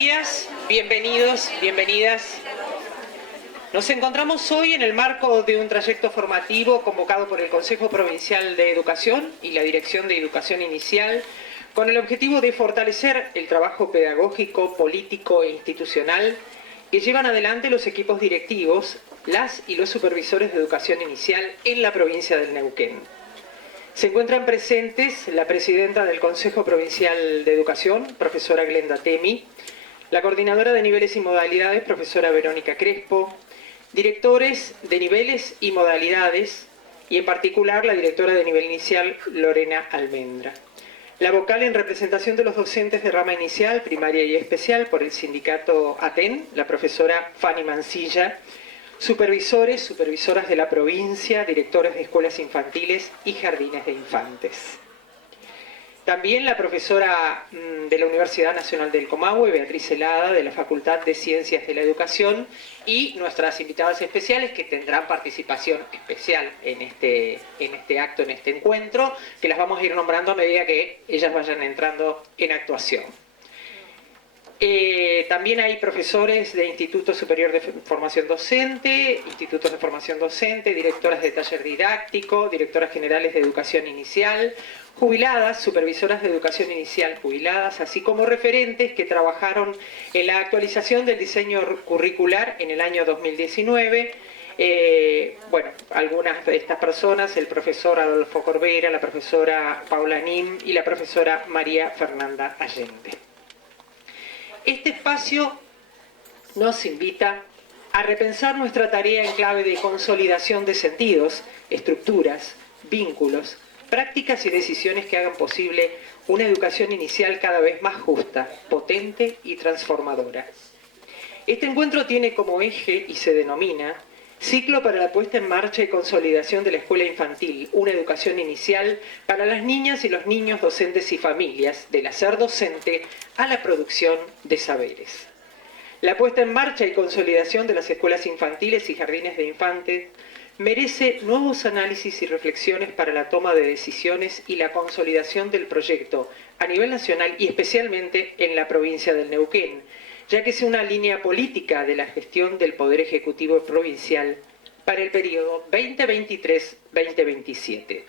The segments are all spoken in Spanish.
Días, bienvenidos, bienvenidas. Nos encontramos hoy en el marco de un trayecto formativo convocado por el Consejo Provincial de Educación y la Dirección de Educación Inicial con el objetivo de fortalecer el trabajo pedagógico, político e institucional que llevan adelante los equipos directivos, las y los supervisores de educación inicial en la provincia del Neuquén. Se encuentran presentes la presidenta del Consejo Provincial de Educación, profesora Glenda Temi, la coordinadora de niveles y modalidades, profesora Verónica Crespo, directores de niveles y modalidades, y en particular la directora de nivel inicial, Lorena Almendra. La vocal en representación de los docentes de rama inicial, primaria y especial por el sindicato ATEN, la profesora Fanny Mancilla, supervisores, supervisoras de la provincia, directores de escuelas infantiles y jardines de infantes. También la profesora de la Universidad Nacional del Comahue, Beatriz Celada, de la Facultad de Ciencias de la Educación, y nuestras invitadas especiales que tendrán participación especial en este acto, en este encuentro, que las vamos a ir nombrando a medida que ellas vayan entrando en actuación. También hay profesores de Instituto Superior de Formación Docente, institutos de formación docente, directoras de taller didáctico, directoras generales de educación inicial, jubiladas, supervisoras de educación inicial jubiladas, así como referentes que trabajaron en la actualización del diseño curricular en el año 2019. Bueno, algunas de estas personas, el profesor Adolfo Corbera, la profesora Paula Nim y la profesora María Fernanda Allende. Este espacio nos invita a repensar nuestra tarea en clave de consolidación de sentidos, estructuras, vínculos, prácticas y decisiones que hagan posible una educación inicial cada vez más justa, potente y transformadora. Este encuentro tiene como eje y se denomina Ciclo para la puesta en marcha y consolidación de la escuela infantil, una educación inicial para las niñas y los niños docentes y familias, del hacer docente a la producción de saberes. La puesta en marcha y consolidación de las escuelas infantiles y jardines de infantes merece nuevos análisis y reflexiones para la toma de decisiones y la consolidación del proyecto a nivel nacional y especialmente en la provincia del Neuquén, ya que es una línea política de la gestión del Poder Ejecutivo Provincial para el periodo 2023-2027.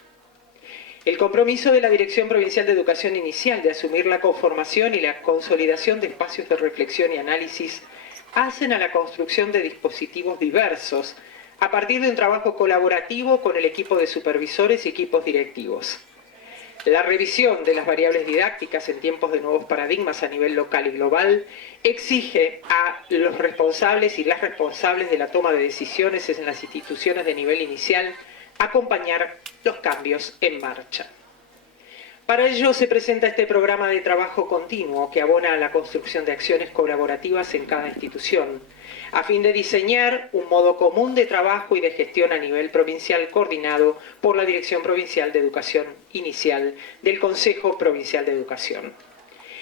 El compromiso de la Dirección Provincial de Educación Inicial de asumir la conformación y la consolidación de espacios de reflexión y análisis hacen a la construcción de dispositivos diversos a partir de un trabajo colaborativo con el equipo de supervisores y equipos directivos. La revisión de las variables didácticas en tiempos de nuevos paradigmas a nivel local y global exige a los responsables y las responsables de la toma de decisiones en las instituciones de nivel inicial acompañar los cambios en marcha. Para ello se presenta este programa de trabajo continuo que abona a la construcción de acciones colaborativas en cada institución, a fin de diseñar un modo común de trabajo y de gestión a nivel provincial coordinado por la Dirección Provincial de Educación Inicial del Consejo Provincial de Educación.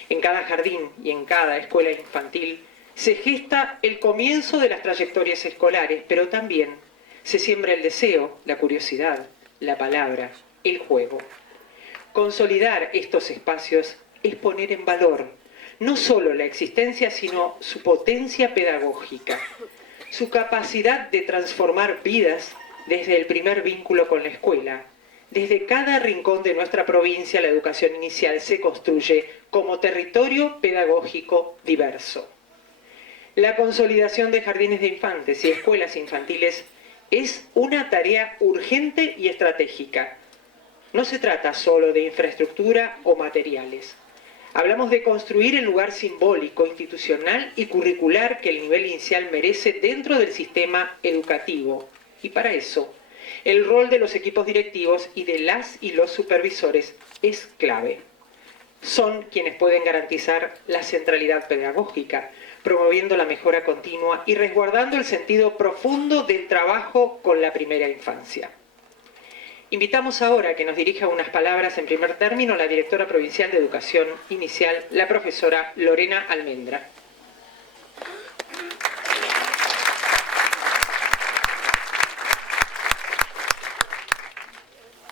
En cada jardín y en cada escuela infantil se gesta el comienzo de las trayectorias escolares, pero también se siembra el deseo, la curiosidad, la palabra, el juego. Consolidar estos espacios es poner en valor no solo la existencia, sino su potencia pedagógica, su capacidad de transformar vidas desde el primer vínculo con la escuela. Desde cada rincón de nuestra provincia, la educación inicial se construye como territorio pedagógico diverso. La consolidación de jardines de infantes y escuelas infantiles es una tarea urgente y estratégica. No se trata solo de infraestructura o materiales. Hablamos de construir el lugar simbólico, institucional y curricular que el nivel inicial merece dentro del sistema educativo. Y para eso, el rol de los equipos directivos y de las y los supervisores es clave. Son quienes pueden garantizar la centralidad pedagógica, promoviendo la mejora continua y resguardando el sentido profundo del trabajo con la primera infancia. Invitamos ahora a que nos dirija unas palabras en primer término la directora provincial de Educación Inicial, la profesora Lorena Almendra.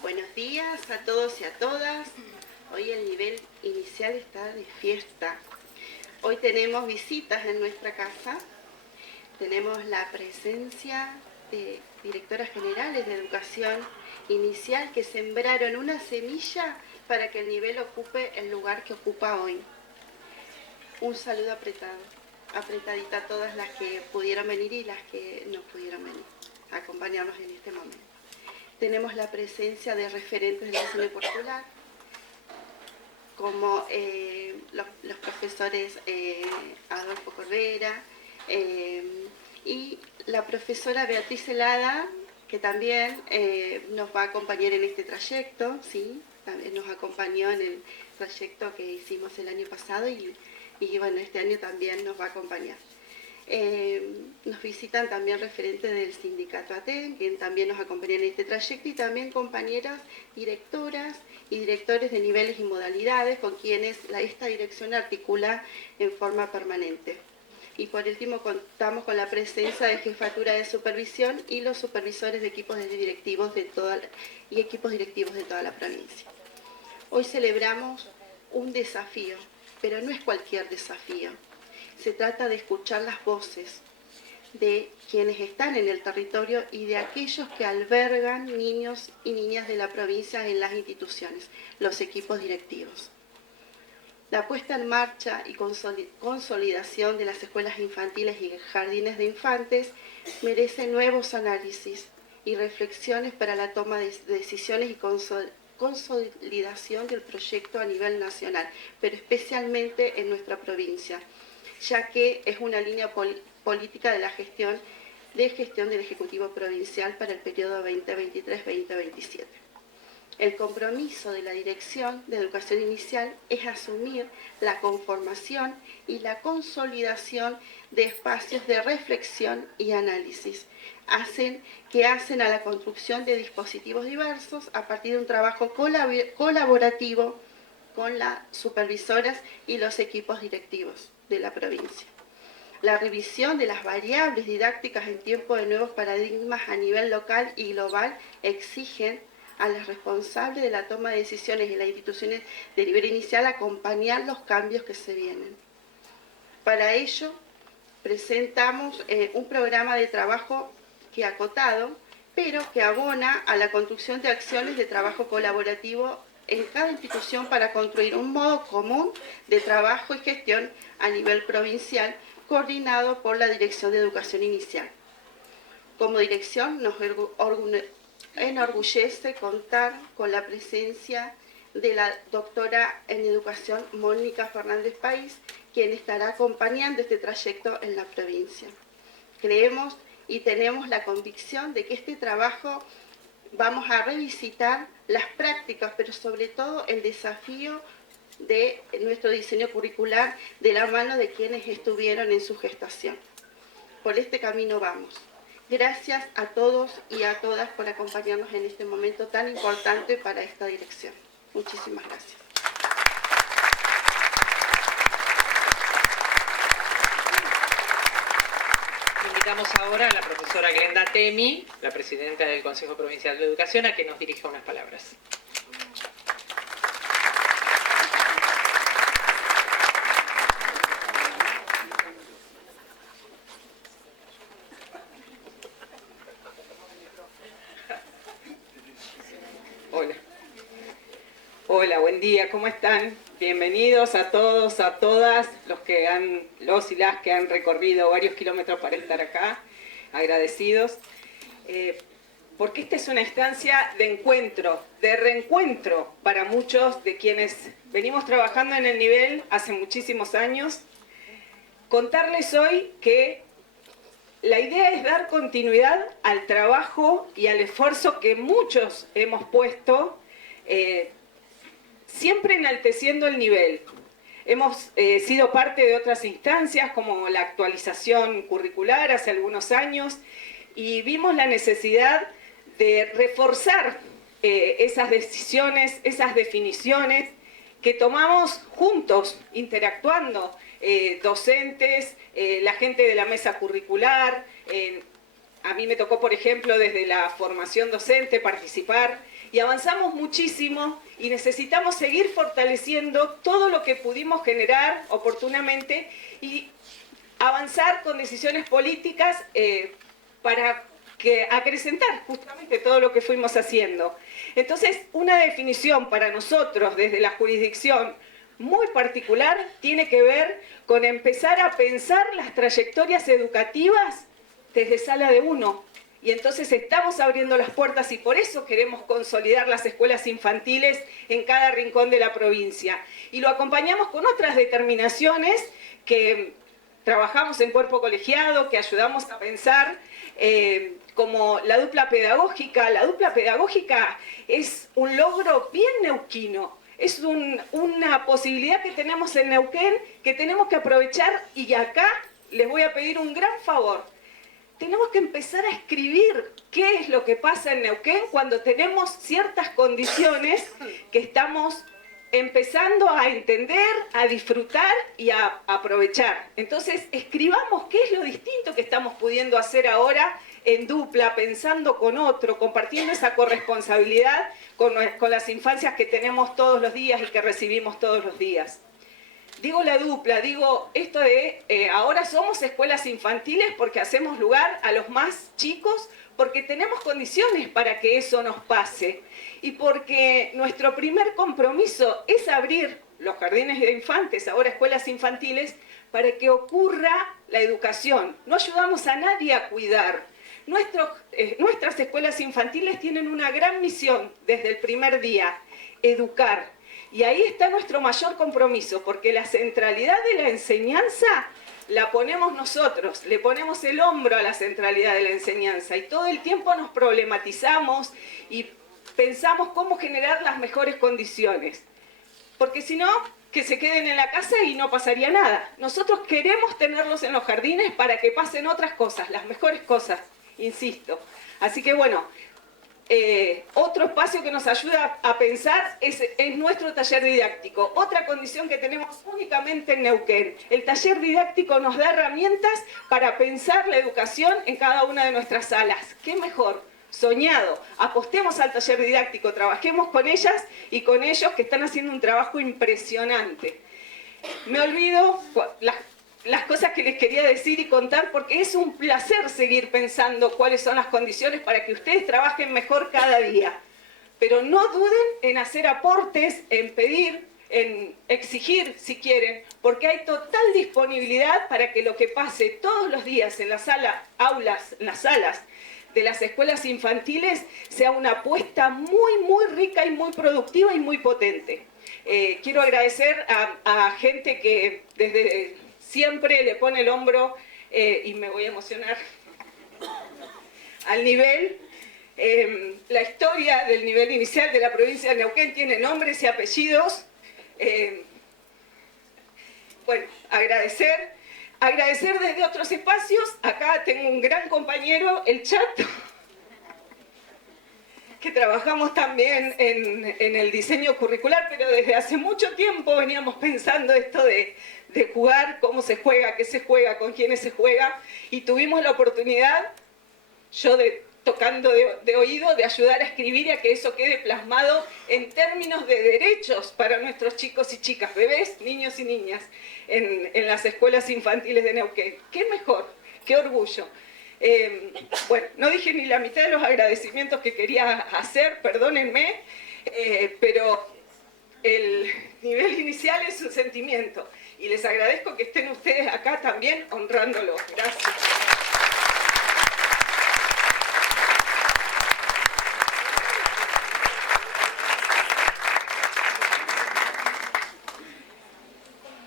Buenos días a todos y a todas. Hoy el nivel inicial está de fiesta. Hoy tenemos visitas en nuestra casa. Tenemos la presencia de directoras generales de educación inicial que sembraron una semilla para que el nivel ocupe el lugar que ocupa hoy. Un saludo apretadita a todas las que pudieron venir y las que no pudieron venir a acompañarnos en este momento. Tenemos la presencia de referentes del enseño popular, como los profesores Adolfo Correra y la profesora Beatriz Helada, que también nos va a acompañar en este trayecto, ¿sí? También nos acompañó en el trayecto que hicimos el año pasado y bueno, este año también nos va a acompañar. Nos visitan también referentes del sindicato ATEN, quien también nos acompaña en este trayecto, y también compañeras directoras y directores de niveles y modalidades con quienes esta dirección articula en forma permanente. Y por último contamos con la presencia de jefatura de supervisión y los supervisores de equipos directivos de toda la provincia. Hoy celebramos un desafío, pero no es cualquier desafío. Se trata de escuchar las voces de quienes están en el territorio y de aquellos que albergan niños y niñas de la provincia en las instituciones, los equipos directivos. La puesta en marcha y consolidación de las escuelas infantiles y jardines de infantes merece nuevos análisis y reflexiones para la toma de decisiones y consolidación del proyecto a nivel nacional, pero especialmente en nuestra provincia, ya que es una línea política de la gestión del Ejecutivo Provincial para el periodo 2023-2027. El compromiso de la Dirección de Educación Inicial es asumir la conformación y la consolidación de espacios de reflexión y análisis, que hacen a la construcción de dispositivos diversos a partir de un trabajo colaborativo con las supervisoras y los equipos directivos de la provincia. La revisión de las variables didácticas en tiempo de nuevos paradigmas a nivel local y global exigen a los responsables de la toma de decisiones en las instituciones de nivel inicial acompañar los cambios que se vienen. Para ello, presentamos un programa de trabajo que acotado, pero que abona a la construcción de acciones de trabajo colaborativo en cada institución para construir un modo común de trabajo y gestión a nivel provincial, coordinado por la Dirección de Educación Inicial. Como dirección nos enorgullece contar con la presencia de la doctora en Educación Mónica Fernández País, quien estará acompañando este trayecto en la provincia. Creemos y tenemos la convicción de que este trabajo vamos a revisitar las prácticas, pero sobre todo el desafío de nuestro diseño curricular de la mano de quienes estuvieron en su gestación. Por este camino vamos. Gracias a todos y a todas por acompañarnos en este momento tan importante para esta dirección. Muchísimas gracias. Invitamos ahora a la profesora Glenda Temi, la presidenta del Consejo Provincial de Educación, a que nos dirija unas palabras. Hola, buen día, ¿cómo están? Bienvenidos a todos, a todas los y las que han recorrido varios kilómetros para estar acá, agradecidos. Porque esta es una instancia de encuentro, de reencuentro para muchos de quienes venimos trabajando en el nivel hace muchísimos años. Contarles hoy que la idea es dar continuidad al trabajo y al esfuerzo que muchos hemos puesto, siempre enalteciendo el nivel. Hemos sido parte de otras instancias como la actualización curricular hace algunos años y vimos la necesidad de reforzar esas decisiones, esas definiciones que tomamos juntos, interactuando, docentes, la gente de la mesa curricular, a mí me tocó, por ejemplo, desde la formación docente participar y avanzamos muchísimo y necesitamos seguir fortaleciendo todo lo que pudimos generar oportunamente y avanzar con decisiones políticas para acrecentar justamente todo lo que fuimos haciendo. Entonces, una definición para nosotros desde la jurisdicción muy particular tiene que ver con empezar a pensar las trayectorias educativas desde sala de uno. Y entonces estamos abriendo las puertas y por eso queremos consolidar las escuelas infantiles en cada rincón de la provincia. Y lo acompañamos con otras determinaciones que trabajamos en cuerpo colegiado, que ayudamos a pensar, como la dupla pedagógica. La dupla pedagógica es un logro bien neuquino. Es una posibilidad que tenemos en Neuquén que tenemos que aprovechar y acá les voy a pedir un gran favor. Tenemos que empezar a escribir qué es lo que pasa en Neuquén cuando tenemos ciertas condiciones que estamos empezando a entender, a disfrutar y a aprovechar. Entonces, escribamos qué es lo distinto que estamos pudiendo hacer ahora en dupla, pensando con otro, compartiendo esa corresponsabilidad con las infancias que tenemos todos los días y que recibimos todos los días. Digo la dupla, digo esto de ahora somos escuelas infantiles porque hacemos lugar a los más chicos, porque tenemos condiciones para que eso nos pase y porque nuestro primer compromiso es abrir los jardines de infantes, ahora escuelas infantiles, para que ocurra la educación. No ayudamos a nadie a cuidar. Nuestras escuelas infantiles tienen una gran misión desde el primer día, educar. Y ahí está nuestro mayor compromiso, porque la centralidad de la enseñanza la ponemos nosotros, le ponemos el hombro a la centralidad de la enseñanza y todo el tiempo nos problematizamos y pensamos cómo generar las mejores condiciones. Porque si no, que se queden en la casa y no pasaría nada. Nosotros queremos tenerlos en los jardines para que pasen otras cosas, las mejores cosas, insisto. Así que bueno, otro espacio que nos ayuda a pensar es nuestro taller didáctico. Otra condición que tenemos únicamente en Neuquén. El taller didáctico nos da herramientas para pensar la educación en cada una de nuestras salas. ¿Qué mejor? Soñado. Apostemos al taller didáctico, trabajemos con ellas y con ellos que están haciendo un trabajo impresionante. Me olvido las cosas que les quería decir y contar porque es un placer seguir pensando cuáles son las condiciones para que ustedes trabajen mejor cada día. Pero no duden en hacer aportes, en pedir, en exigir si quieren, porque hay total disponibilidad para que lo que pase todos los días en las aulas, en las salas de las escuelas infantiles sea una apuesta muy, muy rica y muy productiva y muy potente. Quiero agradecer a gente que desde siempre le pone el hombro, y me voy a emocionar, al nivel. La historia del nivel inicial de la provincia de Neuquén tiene nombres y apellidos. Bueno, agradecer desde otros espacios. Acá tengo un gran compañero, el Chato, que trabajamos también en el diseño curricular, pero desde hace mucho tiempo veníamos pensando esto de jugar, cómo se juega, qué se juega, con quiénes se juega, y tuvimos la oportunidad, yo tocando de oído, de ayudar a escribir y a que eso quede plasmado en términos de derechos para nuestros chicos y chicas, bebés, niños y niñas, en las escuelas infantiles de Neuquén. ¿Qué mejor? ¡Qué orgullo! Bueno, no dije ni la mitad de los agradecimientos que quería hacer, perdónenme, pero el nivel inicial es un sentimiento y les agradezco que estén ustedes acá también honrándolos. Gracias.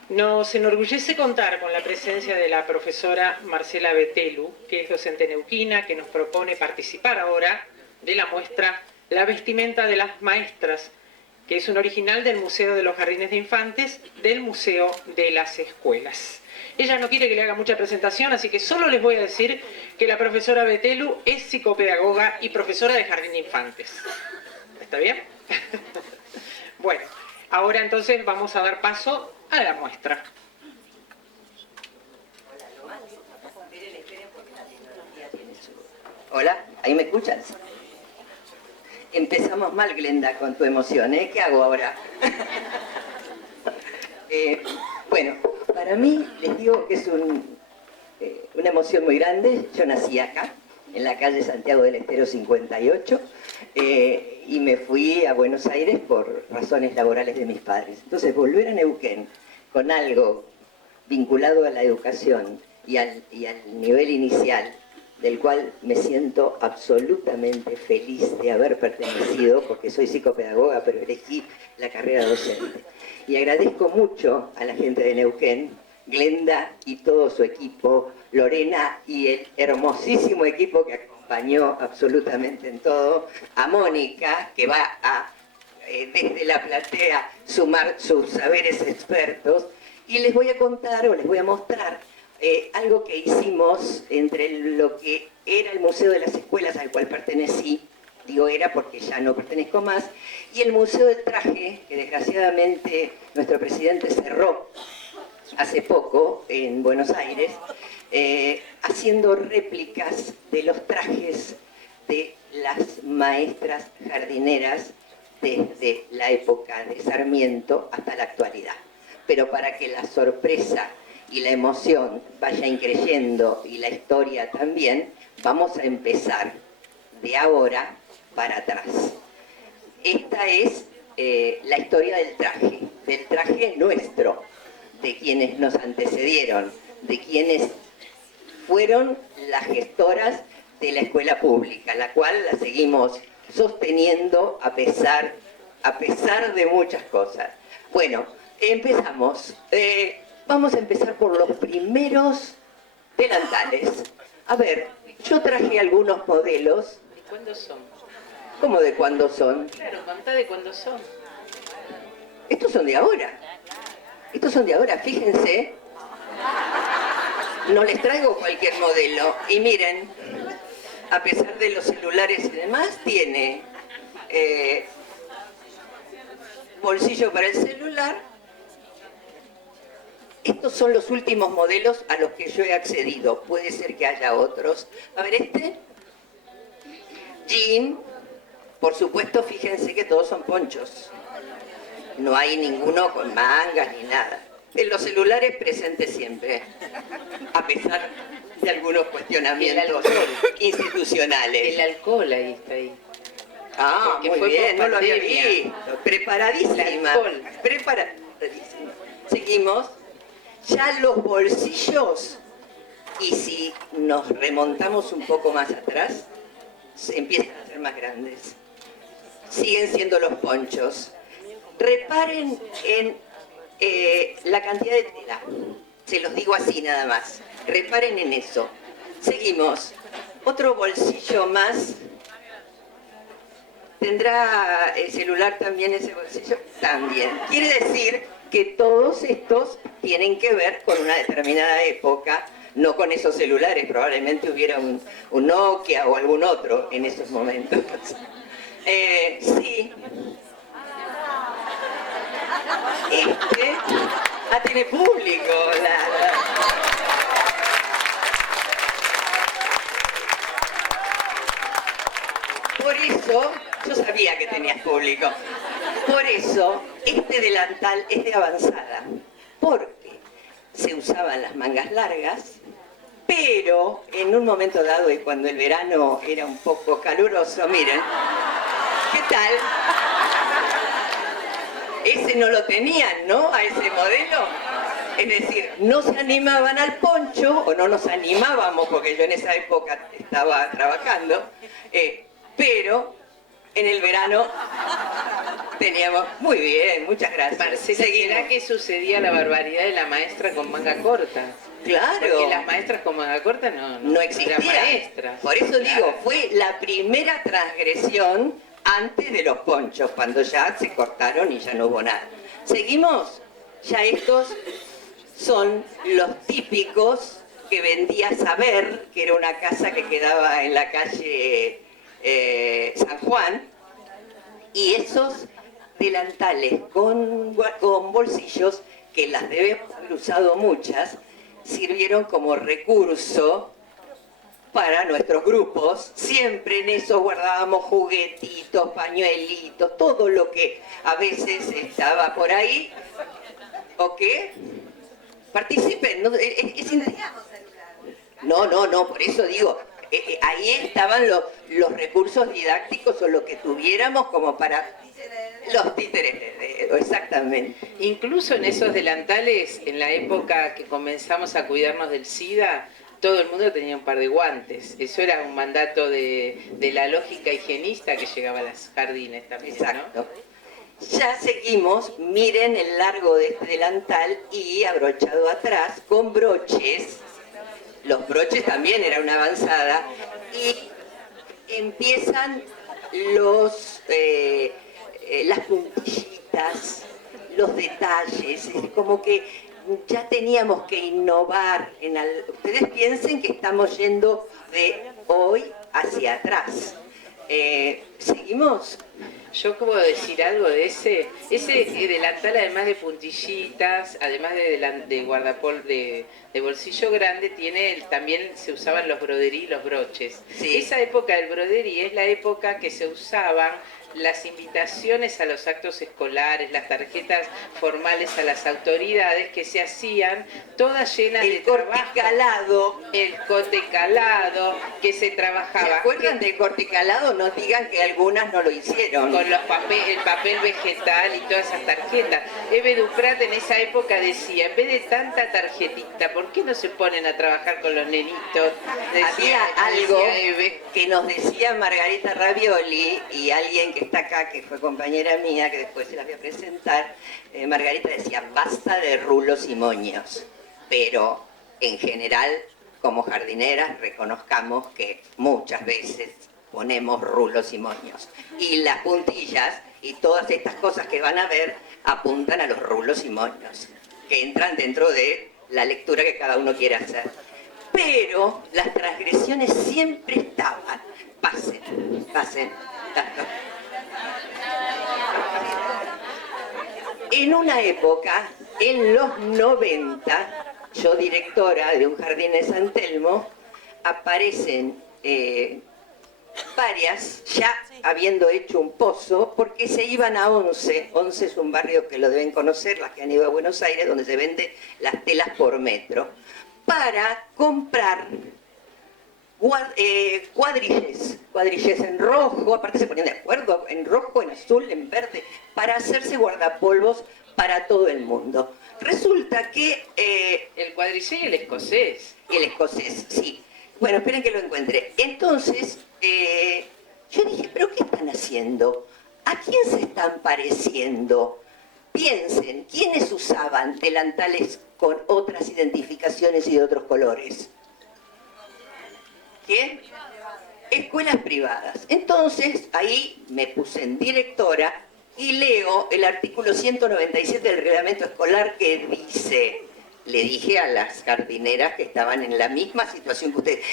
Nos enorgullece contar con la presencia de la profesora Marcela Betelu, que es docente neuquina, que nos propone participar ahora de la muestra La vestimenta de las maestras, que es un original del Museo de los Jardines de Infantes, del Museo de las Escuelas. Ella no quiere que le haga mucha presentación, así que solo les voy a decir que la profesora Betelu es psicopedagoga y profesora de Jardín de Infantes. ¿Está bien? Bueno, ahora entonces vamos a dar paso a la muestra. Hola, ¿ahí me escuchas? Empezamos mal, Glenda, con tu emoción, ¿eh? ¿Qué hago ahora? Bueno, para mí, les digo que es una emoción muy grande. Yo nací acá, en la calle Santiago del Estero 58, y me fui a Buenos Aires por razones laborales de mis padres. Entonces, volver a Neuquén con algo vinculado a la educación y al nivel inicial, del cual me siento absolutamente feliz de haber pertenecido, porque soy psicopedagoga, pero elegí la carrera docente. Y agradezco mucho a la gente de Neuquén, Glenda y todo su equipo, Lorena y el hermosísimo equipo que acompañó absolutamente en todo, a Mónica, que va a, desde la platea, sumar sus saberes expertos, y les voy a contar o les voy a mostrar algo que hicimos entre lo que era el Museo de las Escuelas al cual pertenecí, digo era porque ya no pertenezco más, y el Museo del Traje, que desgraciadamente nuestro presidente cerró hace poco en Buenos Aires, haciendo réplicas de los trajes de las maestras jardineras desde la época de Sarmiento hasta la actualidad. Pero para que la sorpresa y la emoción vaya increyendo y la historia también, vamos a empezar de ahora para atrás. Esta es la historia del traje nuestro, de quienes nos antecedieron, de quienes fueron las gestoras de la escuela pública, la cual la seguimos sosteniendo a pesar de muchas cosas. Bueno, empezamos. Vamos a empezar por los primeros delantales. A ver, yo traje algunos modelos. ¿De cuándo son? ¿Cómo de cuándo son? Claro, contá de cuándo son. Estos son de ahora. Estos son de ahora, fíjense. No les traigo cualquier modelo. Y miren, a pesar de los celulares y demás, tiene bolsillo para el celular. Estos son los últimos modelos a los que yo he accedido. Puede ser que haya otros. A ver, este. Jean. Por supuesto, fíjense que todos son ponchos. No hay ninguno con mangas ni nada. En los celulares presentes siempre. A pesar de algunos cuestionamientos institucionales. El alcohol ahí está ahí. Ah, Porque muy fue bien, por no lo había pandemia. visto. Preparadísima. El alcohol. Preparadísima. Seguimos. Ya los bolsillos, y si nos remontamos un poco más atrás, se empiezan a ser más grandes. Siguen siendo los ponchos. Reparen en la cantidad de tela. Se los digo así nada más. Reparen en eso. Seguimos. Otro bolsillo más. ¿Tendrá el celular también ese bolsillo? También. Quiere decir que todos estos tienen que ver con una determinada época, no con esos celulares. Probablemente hubiera un Nokia o algún otro en esos momentos. Sí. Tiene público. Por eso, yo sabía que tenías público. Por eso, este delantal es de avanzada. Porque se usaban las mangas largas, pero en un momento dado, y cuando el verano era un poco caluroso, miren, ¿qué tal? Ese no lo tenían, ¿no? A ese modelo. Es decir, no se animaban al poncho, o no nos animábamos, porque yo en esa época estaba trabajando, pero en el verano teníamos... Muy bien, muchas gracias. Marcela, ¿será que sucedía la barbaridad de la maestra con manga corta? Claro. Porque las maestras con manga corta no existían. eran maestras. Por eso digo, fue la primera transgresión antes de los ponchos, cuando ya se cortaron y ya no hubo nada. ¿Seguimos? Ya estos son los típicos que vendía Saber, que era una casa que quedaba en la calle San Juan, y esos delantales con bolsillos, que las debe haber usado muchas, sirvieron como recurso para nuestros grupos, siempre en eso guardábamos juguetitos, pañuelitos, todo lo que a veces estaba por ahí. ¿O qué? Participen, no, no, por eso digo, ahí estaban los recursos didácticos o lo que tuviéramos como para los títeres de dedo, exactamente. Incluso en esos delantales, en la época que comenzamos a cuidarnos del SIDA, todo el mundo tenía un par de guantes. Eso era un mandato de la lógica higienista que llegaba a los jardines también, Exacto. ¿no? Ya seguimos, miren el largo de este delantal y abrochado atrás con broches. Los broches también era una avanzada. Y empiezan las puntillitas, los detalles. Es como que ya teníamos que innovar. Ustedes piensen que estamos yendo de hoy hacia atrás. ¿Seguimos? Yo puedo decir algo de ese delantal, además de puntillitas, además de guardapol de bolsillo grande, también se usaban los broderí, los broches. Sí. Esa época del broderí es la época que se usaban las invitaciones a los actos escolares, las tarjetas formales a las autoridades que se hacían todas llenas de trabajo. El corte calado, que se trabajaba. ¿Se acuerdan del corte calado? No digan que algunas no lo hicieron. Con el papel vegetal y todas esas tarjetas. Eve Duprat en esa época decía, en vez de tanta tarjetita, ¿por qué no se ponen a trabajar con los nenitos? Había algo que nos decía Margarita Ravioli y alguien que está acá, que fue compañera mía, que después se las voy a presentar. Margarita decía, basta de rulos y moños, pero en general, como jardineras, reconozcamos que muchas veces ponemos rulos y moños. Y las puntillas y todas estas cosas que van a ver apuntan a los rulos y moños, que entran dentro de la lectura que cada uno quiere hacer. Pero las transgresiones siempre estaban. Pasen. En una época, en los 90, yo directora de un jardín de San Telmo, aparecen varias, ya habiendo hecho un pozo, porque se iban a Once. Once es un barrio que lo deben conocer, las que han ido a Buenos Aires, donde se vende las telas por metro, para comprar cuadrilles en rojo, aparte se ponían de acuerdo, en rojo, en azul, en verde, para hacerse guardapolvos para todo el mundo. Resulta que... el cuadrillé y el escocés. El escocés, sí. Bueno, esperen que lo encuentre. Entonces, yo dije, ¿pero qué están haciendo? ¿A quién se están pareciendo? Piensen, ¿quiénes usaban delantales con otras identificaciones y de otros colores? ¿Qué? Escuelas privadas. Entonces, ahí me puse en directora y leo el artículo 197 del reglamento escolar que dice, le dije a las jardineras que estaban en la misma situación que ustedes,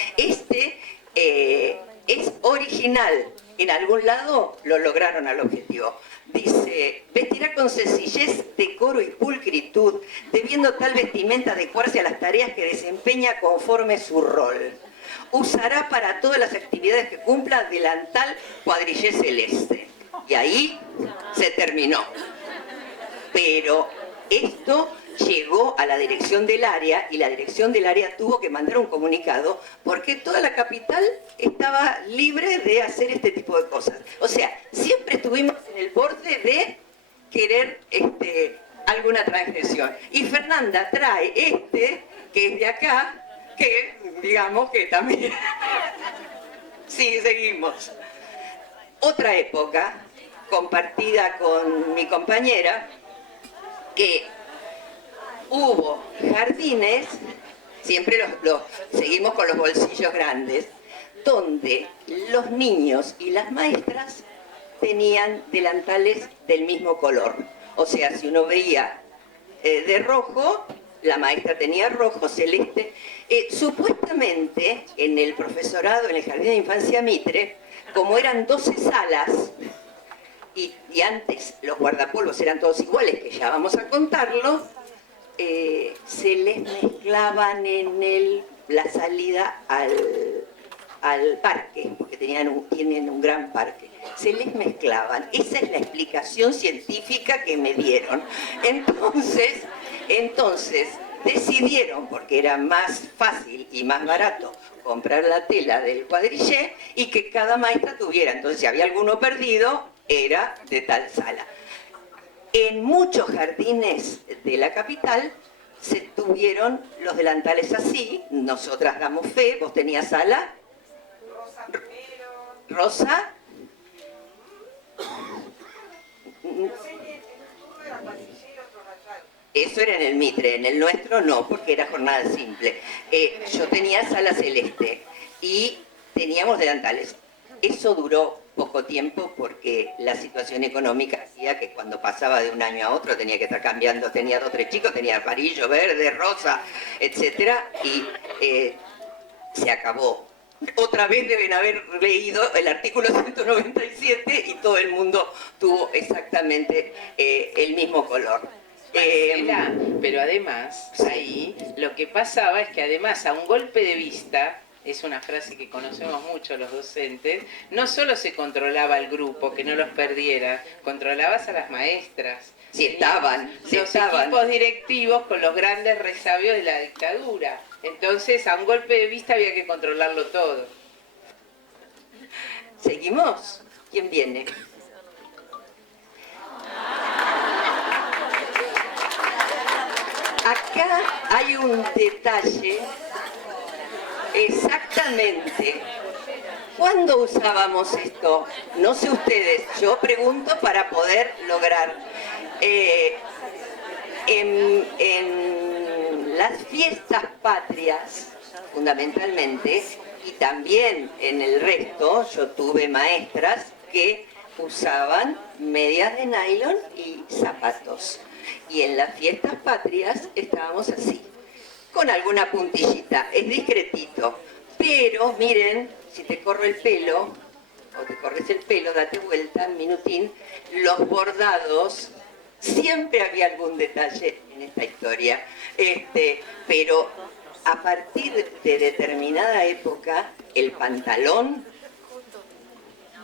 es original, en algún lado lo lograron al objetivo. Dice, vestirá con sencillez, decoro y pulcritud, debiendo tal vestimenta adecuarse a las tareas que desempeña conforme su rol. Usará para todas las actividades que cumpla delantal cuadrillé celeste. Y ahí se terminó. Pero esto llegó a la dirección del área y la dirección del área tuvo que mandar un comunicado porque toda la capital estaba libre de hacer este tipo de cosas. O sea, siempre estuvimos en el borde de querer alguna transgresión. Y Fernanda trae que es de acá, que digamos que también... Sí, seguimos. Otra época, compartida con mi compañera, que hubo jardines, siempre seguimos con los bolsillos grandes, donde los niños y las maestras tenían delantales del mismo color. O sea, si uno veía de rojo, la maestra tenía rojo, celeste. Supuestamente, en el profesorado, en el Jardín de Infancia Mitre, como eran 12 salas, y antes los guardapolvos eran todos iguales, que ya vamos a contarlo, se les mezclaban en la salida al parque, porque tienen un gran parque. Se les mezclaban. Esa es la explicación científica que me dieron. Entonces decidieron, porque era más fácil y más barato, comprar la tela del cuadrillé y que cada maestra tuviera. Entonces, si había alguno perdido, era de tal sala. En muchos jardines de la capital se tuvieron los delantales así. Nosotras damos fe. ¿Vos tenías sala? Rosa. Eso era en el Mitre, en el nuestro no, porque era jornada simple. Yo tenía sala celeste y teníamos delantales. Eso duró poco tiempo porque la situación económica hacía que cuando pasaba de un año a otro tenía que estar cambiando. Tenía 2 o 3 chicos, tenía amarillo, verde, rosa, etcétera, y se acabó. Otra vez deben haber leído el artículo 197 y todo el mundo tuvo exactamente el mismo color. Marcela, pero además, ahí lo que pasaba es que además a un golpe de vista, es una frase que conocemos mucho los docentes, no solo se controlaba al grupo, que no los perdiera, controlabas a las maestras. Si estaban, los equipos directivos con los grandes resabios de la dictadura. Entonces, a un golpe de vista había que controlarlo todo. ¿Seguimos? ¿Quién viene? Acá hay un detalle. Exactamente. ¿Cuándo usábamos esto? No sé ustedes, yo pregunto para poder lograr. En las fiestas patrias, fundamentalmente, y también en el resto, yo tuve maestras que usaban medias de nylon y zapatos. Y en las fiestas patrias estábamos así, con alguna puntillita, es discretito. Pero miren, si te corro el pelo, o te corres el pelo, date vuelta, un minutín, los bordados, siempre había algún detalle en esta historia, pero a partir de determinada época, el pantalón,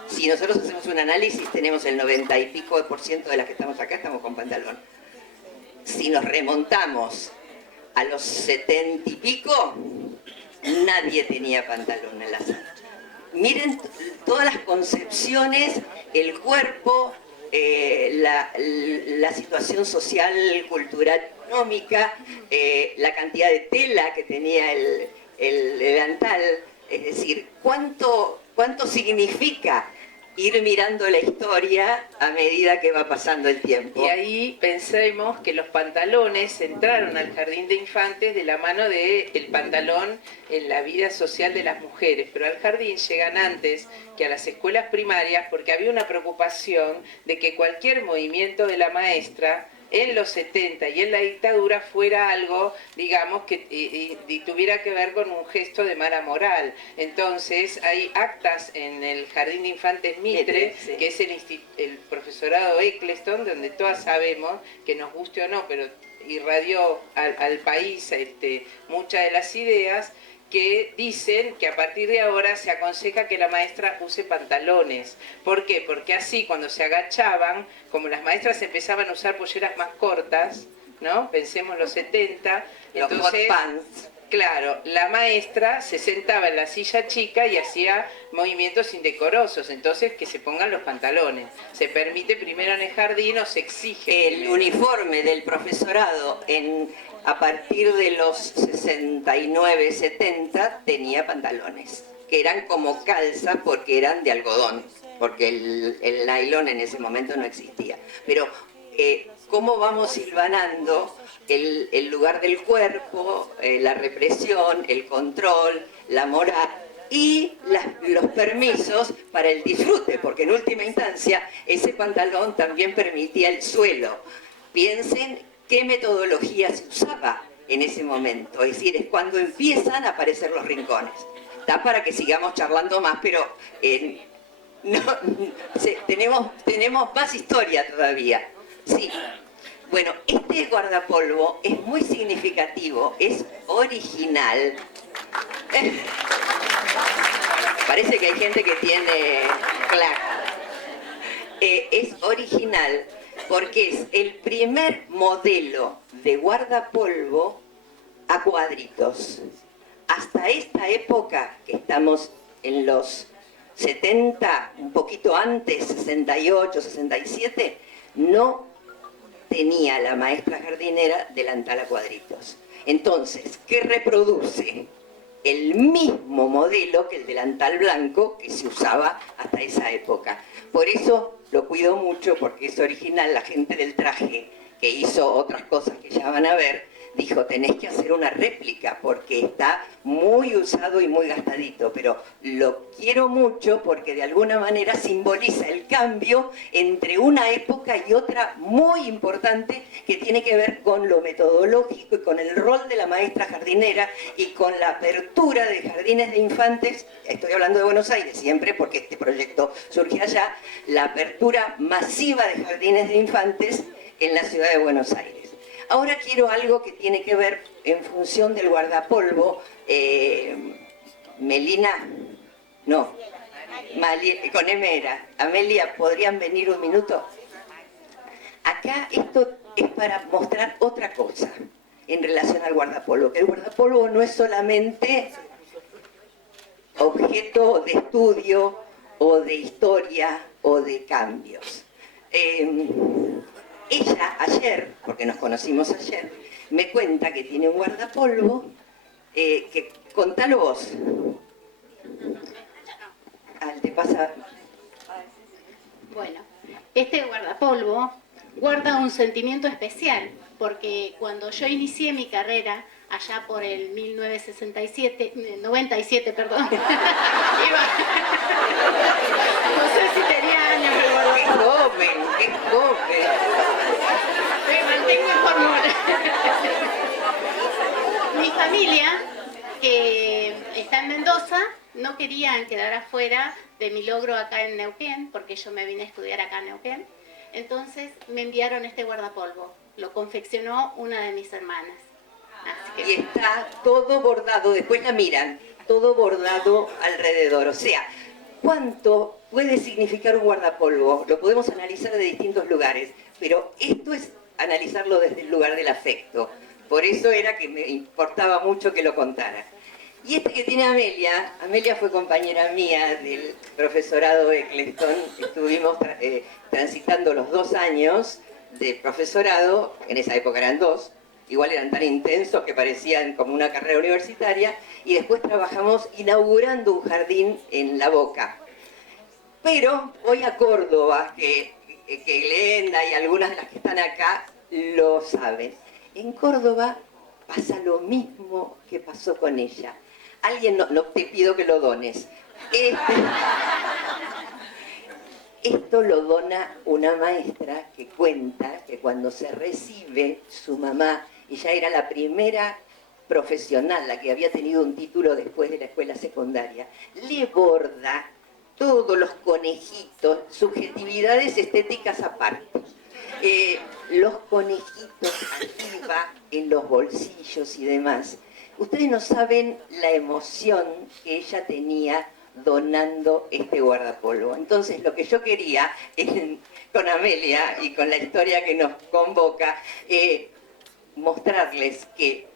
si nosotros hacemos un análisis, tenemos el 90 y pico % de las que estamos acá, estamos con pantalón. Si nos remontamos a los 70 y pico, nadie tenía pantalón en la sala. Miren todas las concepciones, el cuerpo, la situación social, cultural, económica, la cantidad de tela que tenía el delantal, es decir, cuánto significa ir mirando la historia a medida que va pasando el tiempo. Y ahí pensemos que los pantalones entraron al jardín de infantes de la mano del pantalón en la vida social de las mujeres, pero al jardín llegan antes que a las escuelas primarias porque había una preocupación de que cualquier movimiento de la maestra en los 70 y en la dictadura fuera algo, digamos, que y tuviera que ver con un gesto de mala moral. Entonces hay actas en el Jardín de Infantes Mitre, sí, que es el profesorado Eccleston, donde todas sabemos, que nos guste o no, pero irradió al país muchas de las ideas, que dicen que a partir de ahora se aconseja que la maestra use pantalones. ¿Por qué? Porque así cuando se agachaban, como las maestras empezaban a usar polleras más cortas, ¿no? Pensemos los 70, los entonces, hot pants. Claro, la maestra se sentaba en la silla chica y hacía movimientos indecorosos, entonces que se pongan los pantalones. Se permite primero en el jardín o se exige. El uniforme del profesorado a partir de los 69, 70 tenía pantalones, que eran como calzas porque eran de algodón, porque el nylon en ese momento no existía. Pero cómo vamos hilvanando el lugar del cuerpo, la represión, el control, la moral y los permisos para el disfrute, porque en última instancia ese pantalón también permitía el suelo. Piensen qué metodología se usaba en ese momento, es decir, es cuando empiezan a aparecer los rincones. Da para que sigamos charlando más, pero tenemos más historia todavía. Sí. Bueno, este guardapolvo es muy significativo, es original. Parece que hay gente que tiene claro. Es original porque es el primer modelo de guardapolvo a cuadritos. Hasta esta época, que estamos en los 70, un poquito antes, 68, 67, no tenía la maestra jardinera delantal a cuadritos. Entonces, ¿qué reproduce? El mismo modelo que el delantal blanco que se usaba hasta esa época. Por eso lo cuido mucho, porque es original. La gente del traje, que hizo otras cosas que ya van a ver, dijo, tenés que hacer una réplica porque está muy usado y muy gastadito, pero lo quiero mucho porque de alguna manera simboliza el cambio entre una época y otra muy importante, que tiene que ver con lo metodológico y con el rol de la maestra jardinera y con la apertura de jardines de infantes. Estoy hablando de Buenos Aires siempre porque este proyecto surge allá, la apertura masiva de jardines de infantes en la ciudad de Buenos Aires. Ahora quiero algo que tiene que ver en función del guardapolvo. Melina, no, con Emera. Amelia, ¿podrían venir un minuto? Acá esto es para mostrar otra cosa en relación al guardapolvo, que el guardapolvo no es solamente objeto de estudio o de historia o de cambios. Ella ayer, porque nos conocimos ayer, me cuenta que tiene un guardapolvo, que contalo vos. Te pasa. Bueno, este guardapolvo guarda un sentimiento especial, porque cuando yo inicié mi carrera, allá por el 97, perdón, no sé si tenía años el guardapolvo. ¡Qué joven! Me mantengo en fórmula. Mi familia, que está en Mendoza, no querían quedar afuera de mi logro acá en Neuquén, porque yo me vine a estudiar acá en Neuquén. Entonces me enviaron este guardapolvo. Lo confeccionó una de mis hermanas. Así que... Y está todo bordado, después la miran, todo bordado alrededor. O sea, ¿cuánto puede significar un guardapolvo? Lo podemos analizar de distintos lugares, pero esto es analizarlo desde el lugar del afecto. Por eso era que me importaba mucho que lo contara. Y este que tiene Amelia, Amelia fue compañera mía del profesorado de Eccleston. Estuvimos transitando los 2 años de profesorado, en esa época eran 2, igual eran tan intensos que parecían como una carrera universitaria, y después trabajamos inaugurando un jardín en La Boca. Pero voy a Córdoba, que Glenda y algunas de las que están acá lo saben. En Córdoba pasa lo mismo que pasó con ella. Alguien, no te pido que lo dones. Esto lo dona una maestra que cuenta que cuando se recibe su mamá, ella era la primera profesional, la que había tenido un título después de la escuela secundaria, le borda todos los conejitos, subjetividades estéticas aparte. Los conejitos arriba, en los bolsillos y demás. Ustedes no saben la emoción que ella tenía donando este guardapolvo. Entonces, lo que yo quería, con Amelia y con la historia que nos convoca, mostrarles que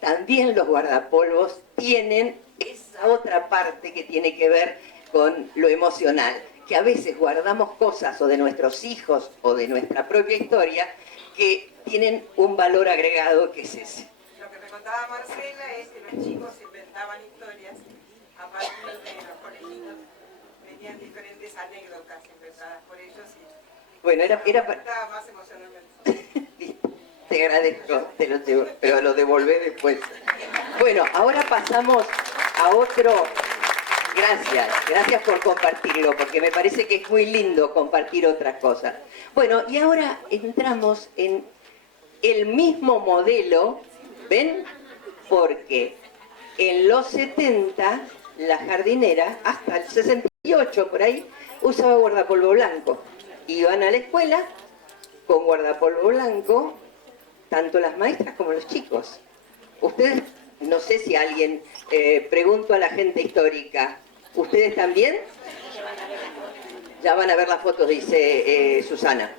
también los guardapolvos tienen esa otra parte que tiene que ver con lo emocional, que a veces guardamos cosas o de nuestros hijos o de nuestra propia historia que tienen un valor agregado, que es ese. Lo que me contaba Marcela es que los chicos inventaban historias a partir de los conejitos, venían diferentes anécdotas inventadas por ellos y bueno, era estaba más emocionalmente. Te agradezco, pero lo devolvé después. Bueno, ahora pasamos a otro. Gracias por compartirlo, porque me parece que es muy lindo compartir otras cosas. Bueno, y ahora entramos en el mismo modelo, ¿ven? Porque en los 70, la jardinera, hasta el 68 por ahí, usaba guardapolvo blanco. Iban a la escuela con guardapolvo blanco, tanto las maestras como los chicos. Ustedes, no sé si alguien, pregunto a la gente histórica, ¿Ustedes también? Ya van a ver las fotos, dice Susana.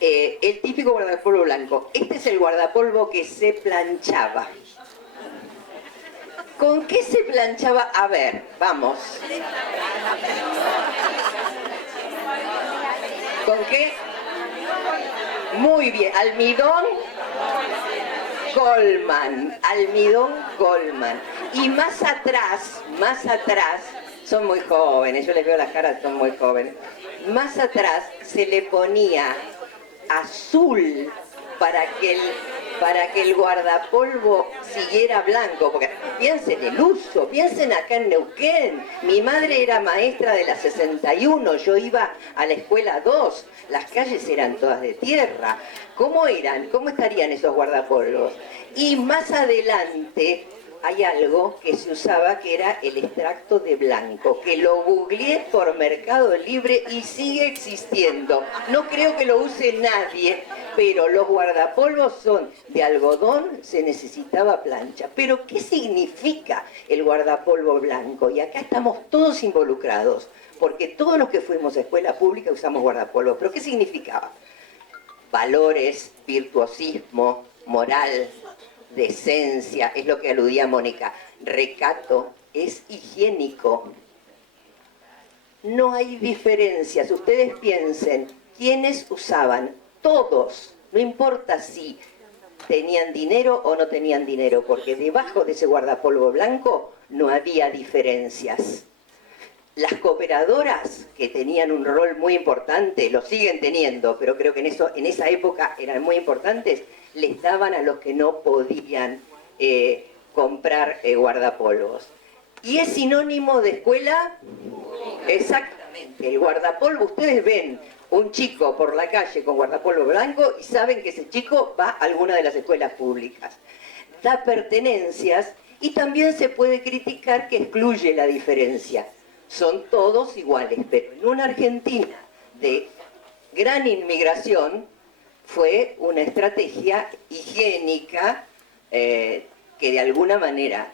El típico guardapolvo blanco. Este es el guardapolvo que se planchaba. ¿Con qué se planchaba? A ver, vamos. ¿Con qué? Muy bien, almidón Colman, almidón Colman. Y más atrás, son muy jóvenes, yo les veo las caras, son muy jóvenes. Más atrás se le ponía azul para que el guardapolvo siguiera blanco, porque piensen el uso, piensen acá en Neuquén. Mi madre era maestra de la 61, yo iba a la escuela 2, las calles eran todas de tierra. ¿Cómo eran? ¿Cómo estarían esos guardapolvos? Y más adelante hay algo que se usaba que era el extracto de blanco, que lo googleé por Mercado Libre y sigue existiendo. No creo que lo use nadie, pero los guardapolvos son de algodón, se necesitaba plancha. Pero ¿qué significa el guardapolvo blanco? Y acá estamos todos involucrados, porque todos los que fuimos a escuela pública usamos guardapolvos. ¿Pero qué significaba? Valores, virtuosismo, moral, decencia, es lo que aludía Mónica. Recato, es higiénico. No hay diferencias. Ustedes piensen, ¿quiénes usaban? Todos, no importa si tenían dinero o no tenían dinero, porque debajo de ese guardapolvo blanco no había diferencias. Las cooperadoras, que tenían un rol muy importante, lo siguen teniendo, pero creo que en esa época eran muy importantes, les daban a los que no podían comprar guardapolvos. ¿Y es sinónimo de escuela? Exactamente, el guardapolvo, ustedes ven un chico por la calle con guardapolvo blanco y saben que ese chico va a alguna de las escuelas públicas. Da pertenencias y también se puede criticar que excluye la diferencia. Son todos iguales, pero en una Argentina de gran inmigración fue una estrategia higiénica que de alguna manera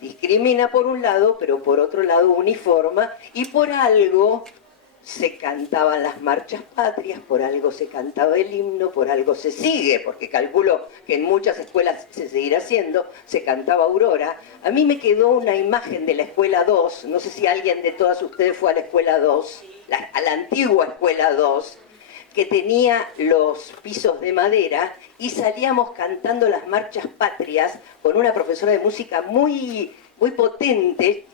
discrimina por un lado, pero por otro lado uniforma, y por algo se cantaban las marchas patrias, por algo se cantaba el himno, por algo se sigue, porque calculo que en muchas escuelas se seguirá haciendo, se cantaba Aurora. A mí me quedó una imagen de la escuela 2, no sé si alguien de todas ustedes fue a la escuela 2, a la antigua escuela 2, que tenía los pisos de madera y salíamos cantando las marchas patrias con una profesora de música muy potente.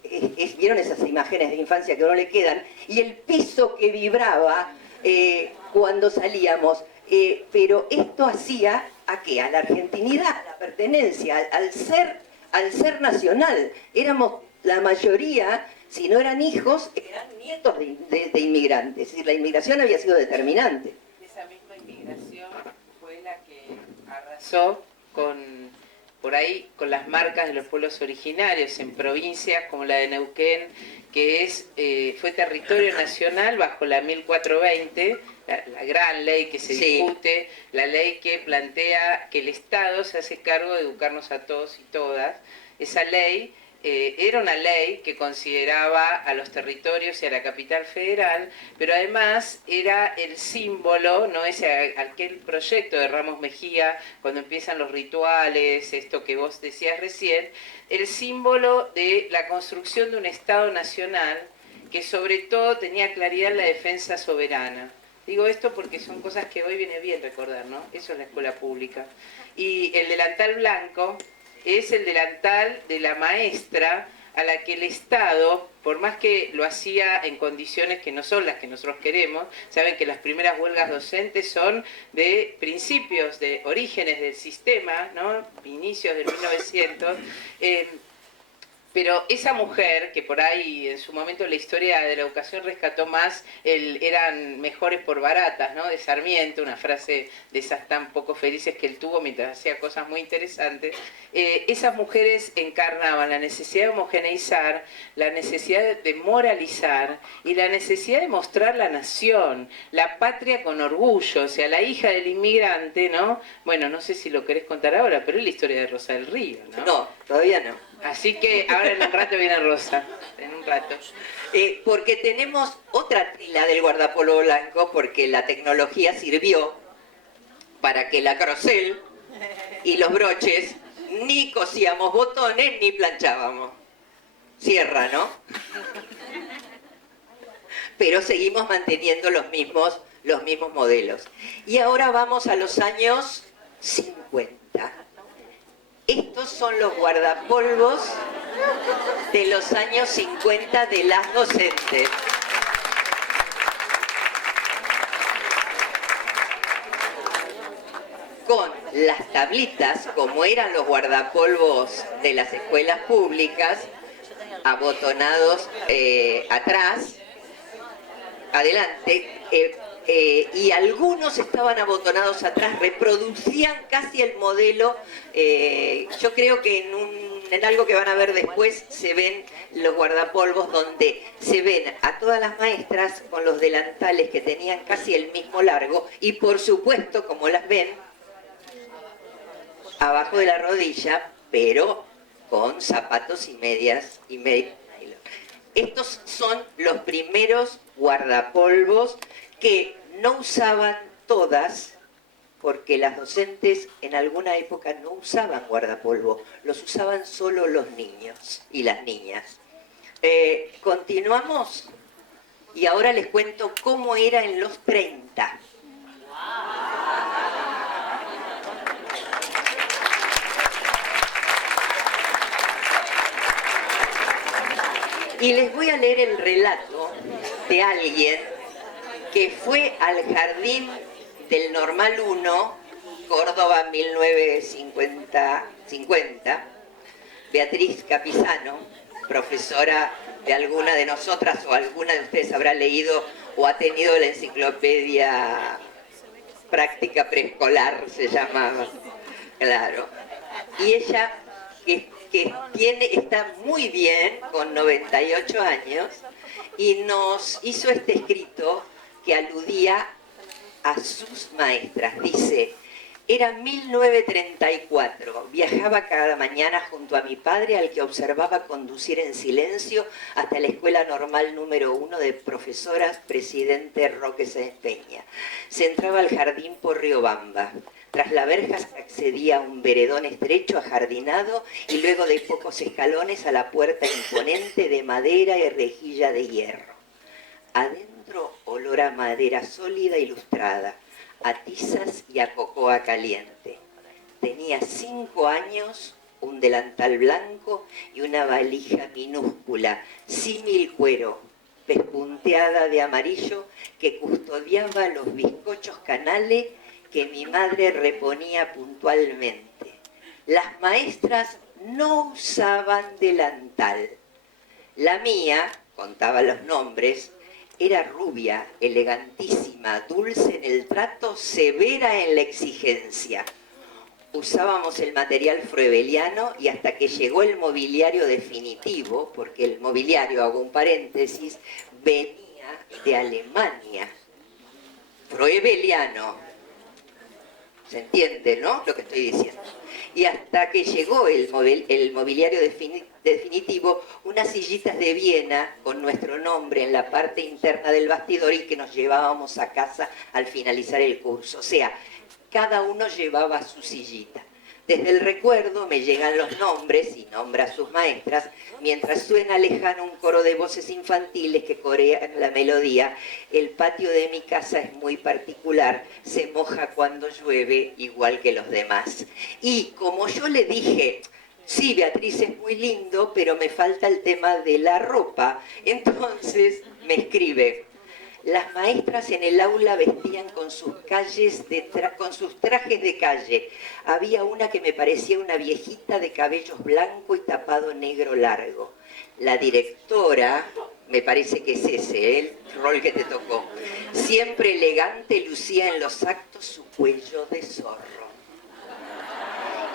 Vieron esas imágenes de infancia que a uno le quedan, y el piso que vibraba cuando salíamos, pero esto hacía ¿a qué? A la argentinidad, a la pertenencia, al ser nacional. Éramos la mayoría, si no eran hijos, eran nietos de inmigrantes, es decir, la inmigración había sido determinante. Esa misma inmigración fue la que arrasó por ahí con las marcas de los pueblos originarios en provincias como la de Neuquén, que fue territorio nacional bajo la 1420, la gran ley que se discute, la ley que plantea que el Estado se hace cargo de educarnos a todos y todas. Esa ley era una ley que consideraba a los territorios y a la capital federal, pero además era el símbolo, ¿no? Aquel proyecto de Ramos Mejía, cuando empiezan los rituales, esto que vos decías recién, el símbolo de la construcción de un Estado nacional que sobre todo tenía claridad en la defensa soberana. Digo esto porque son cosas que hoy viene bien recordar, ¿no? Eso es la escuela pública. Y el delantal blanco es el delantal de la maestra a la que el Estado, por más que lo hacía en condiciones que no son las que nosotros queremos, saben que las primeras huelgas docentes son de principios, de orígenes del sistema, ¿no? Inicios del 1900, pero esa mujer, que por ahí en su momento la historia de la educación rescató más, eran mejores por baratas, ¿no? De Sarmiento, una frase de esas tan poco felices que él tuvo mientras hacía cosas muy interesantes. Esas mujeres encarnaban la necesidad de homogeneizar, la necesidad de moralizar y la necesidad de mostrar la nación, la patria con orgullo. O sea, la hija del inmigrante, ¿no? Bueno, no sé si lo querés contar ahora, pero es la historia de Rosa del Río, ¿no? No, todavía no. Así que ahora en un rato viene Rosa, en un rato. Porque tenemos otra tela del guardapolvo blanco, porque la tecnología sirvió para que la crocel y los broches ni cosíamos botones ni planchábamos. Cierra, ¿no? Pero seguimos manteniendo los mismos modelos. Y ahora vamos a los años 50. Estos son los guardapolvos de los años 50 de las docentes. Con las tablitas, como eran los guardapolvos de las escuelas públicas, abotonados atrás, adelante, y algunos estaban abotonados atrás, reproducían casi el modelo. Yo creo que en algo que van a ver después se ven los guardapolvos donde se ven a todas las maestras con los delantales que tenían casi el mismo largo y por supuesto, como las ven, abajo de la rodilla, pero con zapatos y medias y medias. Estos son los primeros guardapolvos que no usaban todas, porque las docentes en alguna época no usaban guardapolvo, los usaban solo los niños y las niñas. Continuamos y ahora les cuento cómo era en los 30. Y les voy a leer el relato de alguien que fue al jardín del Normal 1, Córdoba 1950, Beatriz Capizano, profesora de alguna de nosotras o alguna de ustedes habrá leído o ha tenido la enciclopedia práctica preescolar, se llamaba, claro. Y ella, está muy bien, con 98 años, y nos hizo este escrito que aludía a sus maestras. Dice: era 1934, viajaba cada mañana junto a mi padre, al que observaba conducir en silencio hasta la Escuela Normal número 1 de Profesoras Presidente Roque Sáenz Peña. Se entraba al jardín por Riobamba. Tras la verja se accedía a un veredón estrecho, ajardinado, y luego de pocos escalones a la puerta imponente de madera y rejilla de hierro. Adentro, olor a madera sólida y lustrada, a tizas y a cocoa caliente. Tenía 5 años, un delantal blanco y una valija minúscula, símil cuero, pespunteada de amarillo, que custodiaba los bizcochos canales que mi madre reponía puntualmente. Las maestras no usaban delantal. La mía, contaba los nombres, era rubia, elegantísima, dulce en el trato, severa en la exigencia. Usábamos el material froebeliano y hasta que llegó el mobiliario definitivo, porque el mobiliario, hago un paréntesis, venía de Alemania. Froebeliano. ¿Se entiende, no? Lo que estoy diciendo. Y hasta que llegó el mobiliario definitivo, unas sillitas de Viena con nuestro nombre en la parte interna del bastidor y que nos llevábamos a casa al finalizar el curso. O sea, cada uno llevaba su sillita. Desde el recuerdo me llegan los nombres y nombra a sus maestras, mientras suena lejano un coro de voces infantiles que corean la melodía. El patio de mi casa es muy particular, se moja cuando llueve igual que los demás. Y como yo le dije, sí, Beatriz, es muy lindo, pero me falta el tema de la ropa. Entonces me escribe: las maestras en el aula vestían con sus trajes de calle. Había una que me parecía una viejita de cabellos blanco y tapado negro largo. La directora, me parece que es ese, el rol que te tocó, siempre elegante, lucía en los actos su cuello de zorro.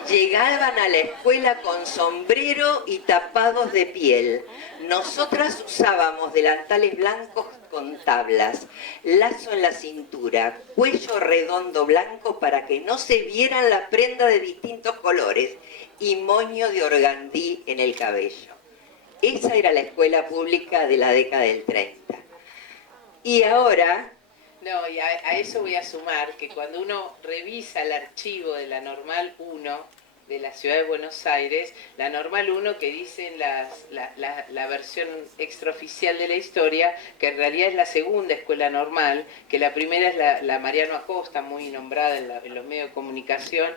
Llegaban a la escuela con sombrero y tapados de piel. Nosotras usábamos delantales blancos con tablas, lazo en la cintura, cuello redondo blanco para que no se vieran la prenda de distintos colores y moño de organdí en el cabello. Esa era la escuela pública de la década del 30. Y ahora... No, y a eso voy a sumar que cuando uno revisa el archivo de la Normal 1 de la Ciudad de Buenos Aires, la Normal 1 que dicen la versión extraoficial de la historia, que en realidad es la segunda escuela normal, que la primera es la Mariano Acosta, muy nombrada en los medios de comunicación,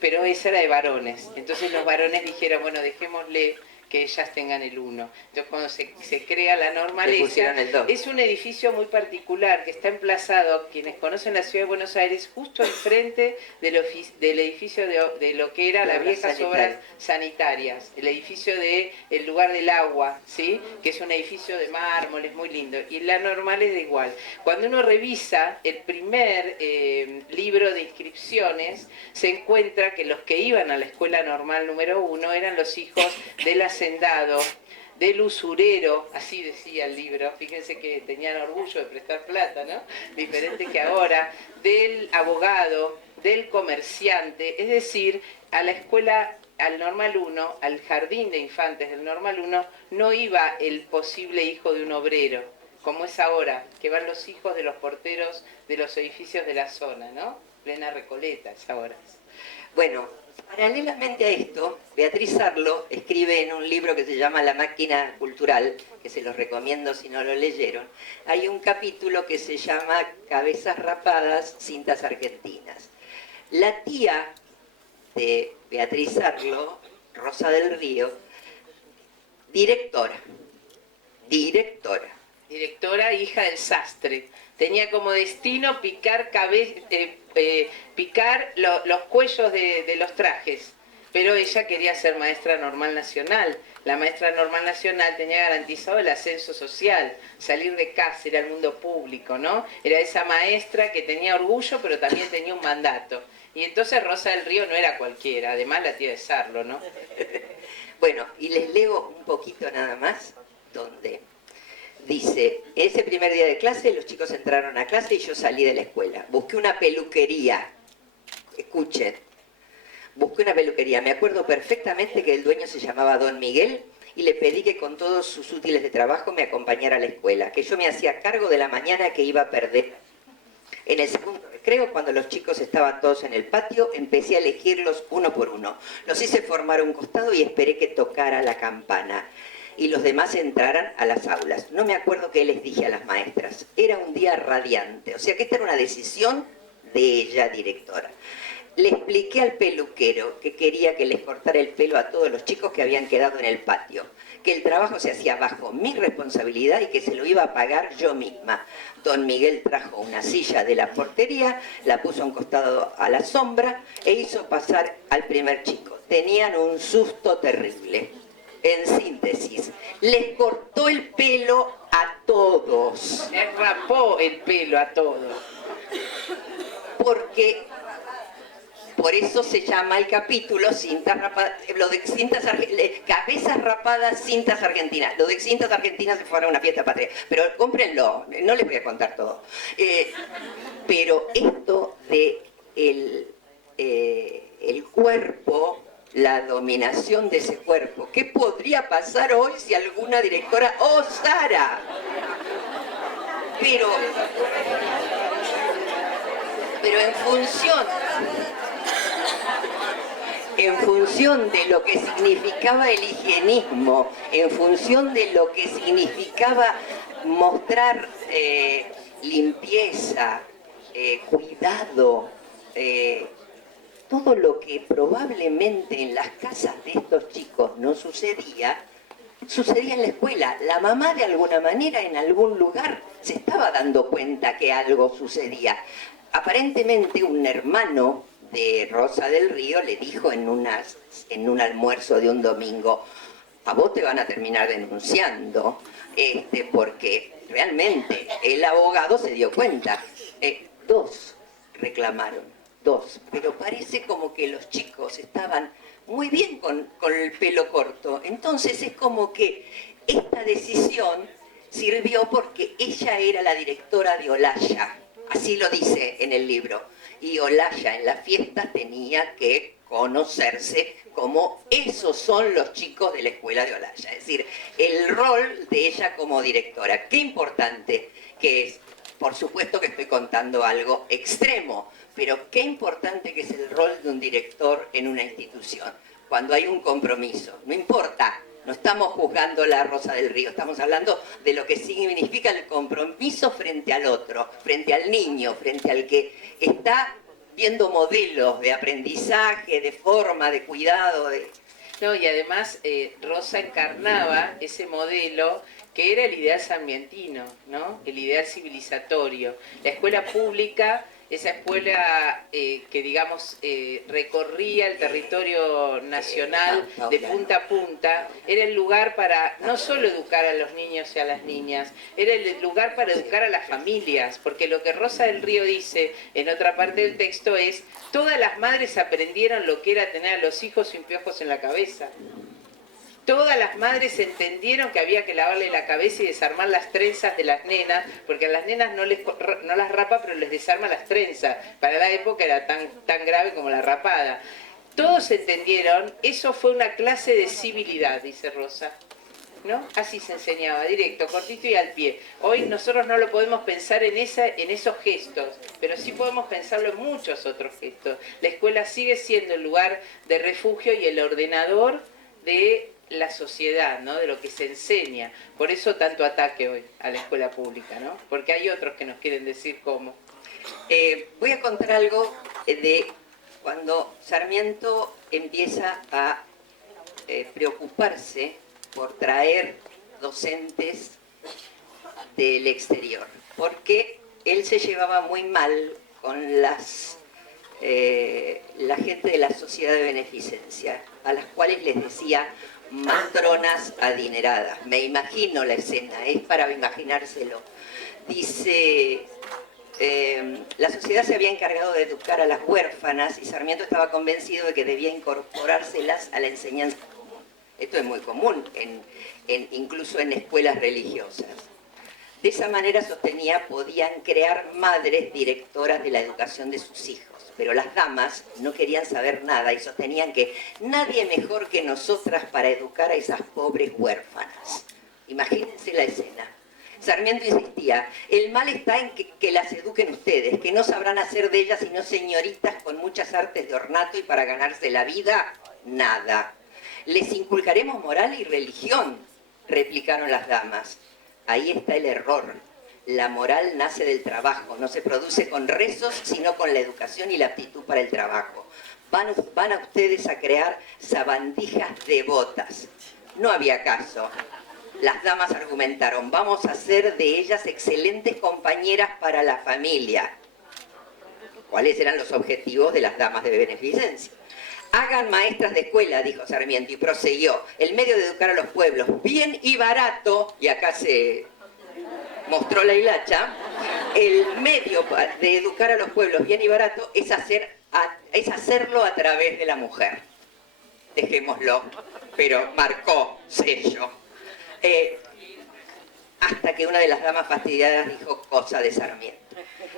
pero esa era de varones. Entonces los varones dijeron, bueno, dejémosle que ellas tengan el 1. Entonces cuando se crea la normaleza, es un edificio muy particular que está emplazado, quienes conocen la Ciudad de Buenos Aires, justo enfrente del edificio de lo que era las viejas obras sanitarias, el edificio del lugar del agua, ¿sí? Que es un edificio de mármol, es muy lindo, y la normal es de igual. Cuando uno revisa el primer libro de inscripciones, se encuentra que los que iban a la escuela normal número 1 eran los hijos del hacendado, del usurero, así decía el libro, fíjense que tenían orgullo de prestar plata, ¿no? Diferente que ahora, del abogado, del comerciante, es decir, a la escuela, al Normal 1, al jardín de infantes del Normal 1, no iba el posible hijo de un obrero, como es ahora, que van los hijos de los porteros de los edificios de la zona, ¿no? Plena Recoleta es ahora. Bueno, paralelamente a esto, Beatriz Arlo escribe en un libro que se llama La máquina cultural, que se los recomiendo si no lo leyeron, hay un capítulo que se llama Cabezas rapadas, cintas argentinas. La tía de Beatriz Arlo, Rosa del Río, directora, hija del sastre. Tenía como destino picar los cuellos de los trajes, pero ella quería ser maestra normal nacional. La maestra normal nacional tenía garantizado el ascenso social, salir de casa, ir al mundo público, ¿no? Era esa maestra que tenía orgullo, pero también tenía un mandato. Y entonces Rosa del Río no era cualquiera, además la tía de Sarlo, ¿no? Bueno, y les leo un poquito nada más, donde dice, ese primer día de clase los chicos entraron a clase y yo salí de la escuela. Busqué una peluquería, escuchen, busqué una peluquería. Me acuerdo perfectamente que el dueño se llamaba Don Miguel y le pedí que con todos sus útiles de trabajo me acompañara a la escuela, que yo me hacía cargo de la mañana que iba a perder. En el segundo recreo, cuando los chicos estaban todos en el patio, empecé a elegirlos uno por uno. Los hice formar un costado y esperé que tocara la campana y los demás entraran a las aulas. No me acuerdo qué les dije a las maestras. Era un día radiante, o sea que esta era una decisión de ella, directora. Le expliqué al peluquero que quería que les cortara el pelo a todos los chicos que habían quedado en el patio, que el trabajo se hacía bajo mi responsabilidad y que se lo iba a pagar yo misma. Don Miguel trajo una silla de la portería, la puso a un costado a la sombra e hizo pasar al primer chico. Tenían un susto terrible. En síntesis, les cortó el pelo a todos. Les rapó el pelo a todos. Porque, por eso se llama el capítulo cintas rapadas, lo de cabezas rapadas, cintas argentinas. Lo de cintas argentinas se fueron a una fiesta patria. Pero cómprenlo, no les voy a contar todo. Pero esto de el cuerpo, la dominación de ese cuerpo. ¿Qué podría pasar hoy si alguna directora osara? Pero en función de lo que significaba el higienismo, en función de lo que significaba mostrar limpieza, cuidado, todo lo que probablemente en las casas de estos chicos no sucedía, sucedía en la escuela. La mamá de alguna manera en algún lugar se estaba dando cuenta que algo sucedía. Aparentemente un hermano de Rosa del Río le dijo en un almuerzo de un domingo, a vos te van a terminar denunciando, porque realmente el abogado se dio cuenta. Dos reclamaron. Pero parece como que los chicos estaban muy bien con el pelo corto. Entonces es como que esta decisión sirvió porque ella era la directora de Olaya, así lo dice en el libro, y Olaya en las fiestas tenía que conocerse como esos son los chicos de la escuela de Olaya, es decir, el rol de ella como directora. Qué importante que es. Por supuesto que estoy contando algo extremo, pero qué importante que es el rol de un director en una institución, cuando hay un compromiso. No importa, no estamos juzgando la Rosa del Río, estamos hablando de lo que significa el compromiso frente al otro, frente al niño, frente al que está viendo modelos de aprendizaje, de forma, de cuidado. No, y además Rosa encarnaba ese modelo que era el ideal sarmientino, ¿no? El ideal civilizatorio. La escuela pública, esa escuela que, digamos, recorría el territorio nacional de punta a punta, era el lugar para no solo educar a los niños y a las niñas, era el lugar para educar a las familias, porque lo que Rosa del Río dice en otra parte del texto es: todas las madres aprendieron lo que era tener a los hijos sin piojos en la cabeza. Todas las madres entendieron que había que lavarle la cabeza y desarmar las trenzas de las nenas, porque a las nenas no las rapa, pero les desarma las trenzas. Para la época era tan grave como la rapada. Todos entendieron, eso fue una clase de civilidad, dice Rosa, ¿no? Así se enseñaba, directo, cortito y al pie. Hoy nosotros no lo podemos pensar en esos gestos, pero sí podemos pensarlo en muchos otros gestos. La escuela sigue siendo el lugar de refugio y el ordenador de la sociedad, ¿no? De lo que se enseña. Por eso tanto ataque hoy a la escuela pública, ¿no? Porque hay otros que nos quieren decir cómo. Voy a contar algo de cuando Sarmiento empieza a preocuparse por traer docentes del exterior, porque él se llevaba muy mal con la gente de la sociedad de beneficencia, a las cuales les decía matronas adineradas. Me imagino la escena, es para imaginárselo. Dice, la sociedad se había encargado de educar a las huérfanas y Sarmiento estaba convencido de que debía incorporárselas a la enseñanza común. Esto es muy común, incluso en escuelas religiosas. De esa manera, sostenía, podían crear madres directoras de la educación de sus hijos. Pero las damas no querían saber nada y sostenían que nadie mejor que nosotras para educar a esas pobres huérfanas. Imagínense la escena. Sarmiento insistía, el mal está en que las eduquen ustedes, que no sabrán hacer de ellas sino señoritas con muchas artes de ornato y para ganarse la vida, nada. Les inculcaremos moral y religión, replicaron las damas. Ahí está el error. La moral nace del trabajo, no se produce con rezos, sino con la educación y la aptitud para el trabajo. Van a ustedes a crear sabandijas devotas. No había caso. Las damas argumentaron, vamos a hacer de ellas excelentes compañeras para la familia. ¿Cuáles eran los objetivos de las damas de beneficencia? Hagan maestras de escuela, dijo Sarmiento, y prosiguió. El medio de educar a los pueblos, bien y barato, y acá se mostró la hilacha, el medio de educar a los pueblos bien y barato es hacerlo a través de la mujer. Dejémoslo, pero marcó sello. Hasta que una de las damas fastidiadas dijo cosa de Sarmiento.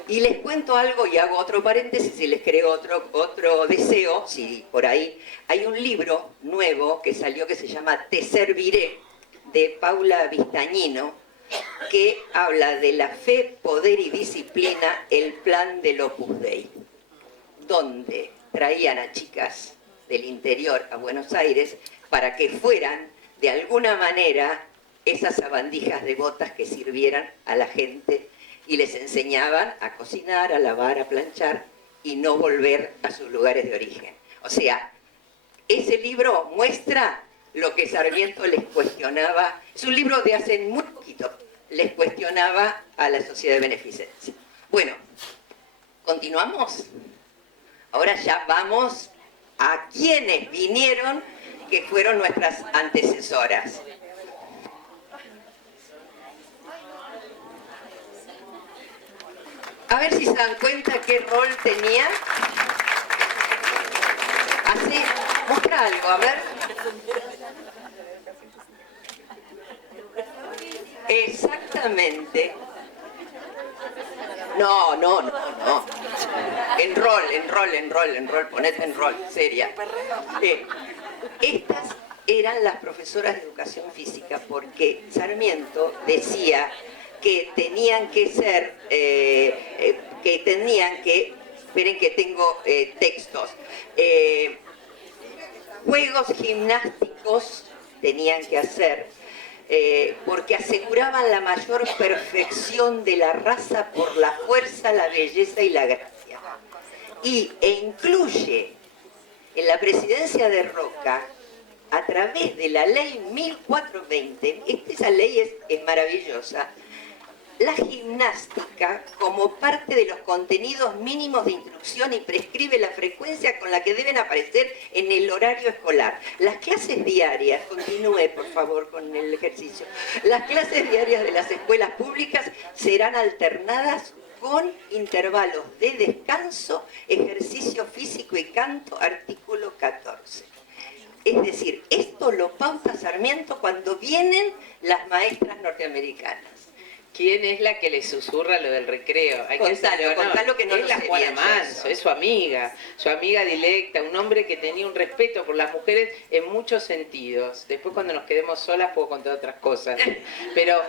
Y les cuento algo y hago otro paréntesis y les creo otro deseo, si por ahí. Hay un libro nuevo que salió que se llama Te serviré, de Paula Vistañino, que habla de la fe, poder y disciplina, el plan del Opus Dei, donde traían a chicas del interior a Buenos Aires para que fueran, de alguna manera, esas sabandijas devotas que sirvieran a la gente y les enseñaban a cocinar, a lavar, a planchar y no volver a sus lugares de origen. O sea, ese libro muestra lo que Sarmiento les cuestionaba. Es un libro de hace muy poquito, les cuestionaba a la sociedad de beneficencia. Bueno, ¿continuamos? Ahora ya vamos a quienes vinieron, que fueron nuestras antecesoras. A ver si se dan cuenta qué rol tenía. Así, muestra algo, a ver. Exacto. justamente... No. Enrol, ponete en rol, seria. Estas eran las profesoras de educación física porque Sarmiento decía que tenían que ser, esperen que tengo textos, juegos gimnásticos tenían que hacer, porque aseguraban la mayor perfección de la raza por la fuerza, la belleza y la gracia. E incluye en la presidencia de Roca, a través de la ley 1420, esa ley es maravillosa, la gimnástica como parte de los contenidos mínimos de instrucción y prescribe la frecuencia con la que deben aparecer en el horario escolar. Las clases diarias, continúe por favor con el ejercicio, las clases diarias de las escuelas públicas serán alternadas con intervalos de descanso, ejercicio físico y canto, artículo 14. Es decir, esto lo pauta Sarmiento cuando vienen las maestras norteamericanas. ¿Quién es la que le susurra lo del recreo? Contalo que no es lo la sé Juana bien, Manso, es su amiga directa, un hombre que tenía un respeto por las mujeres en muchos sentidos. Después cuando nos quedemos solas puedo contar otras cosas, pero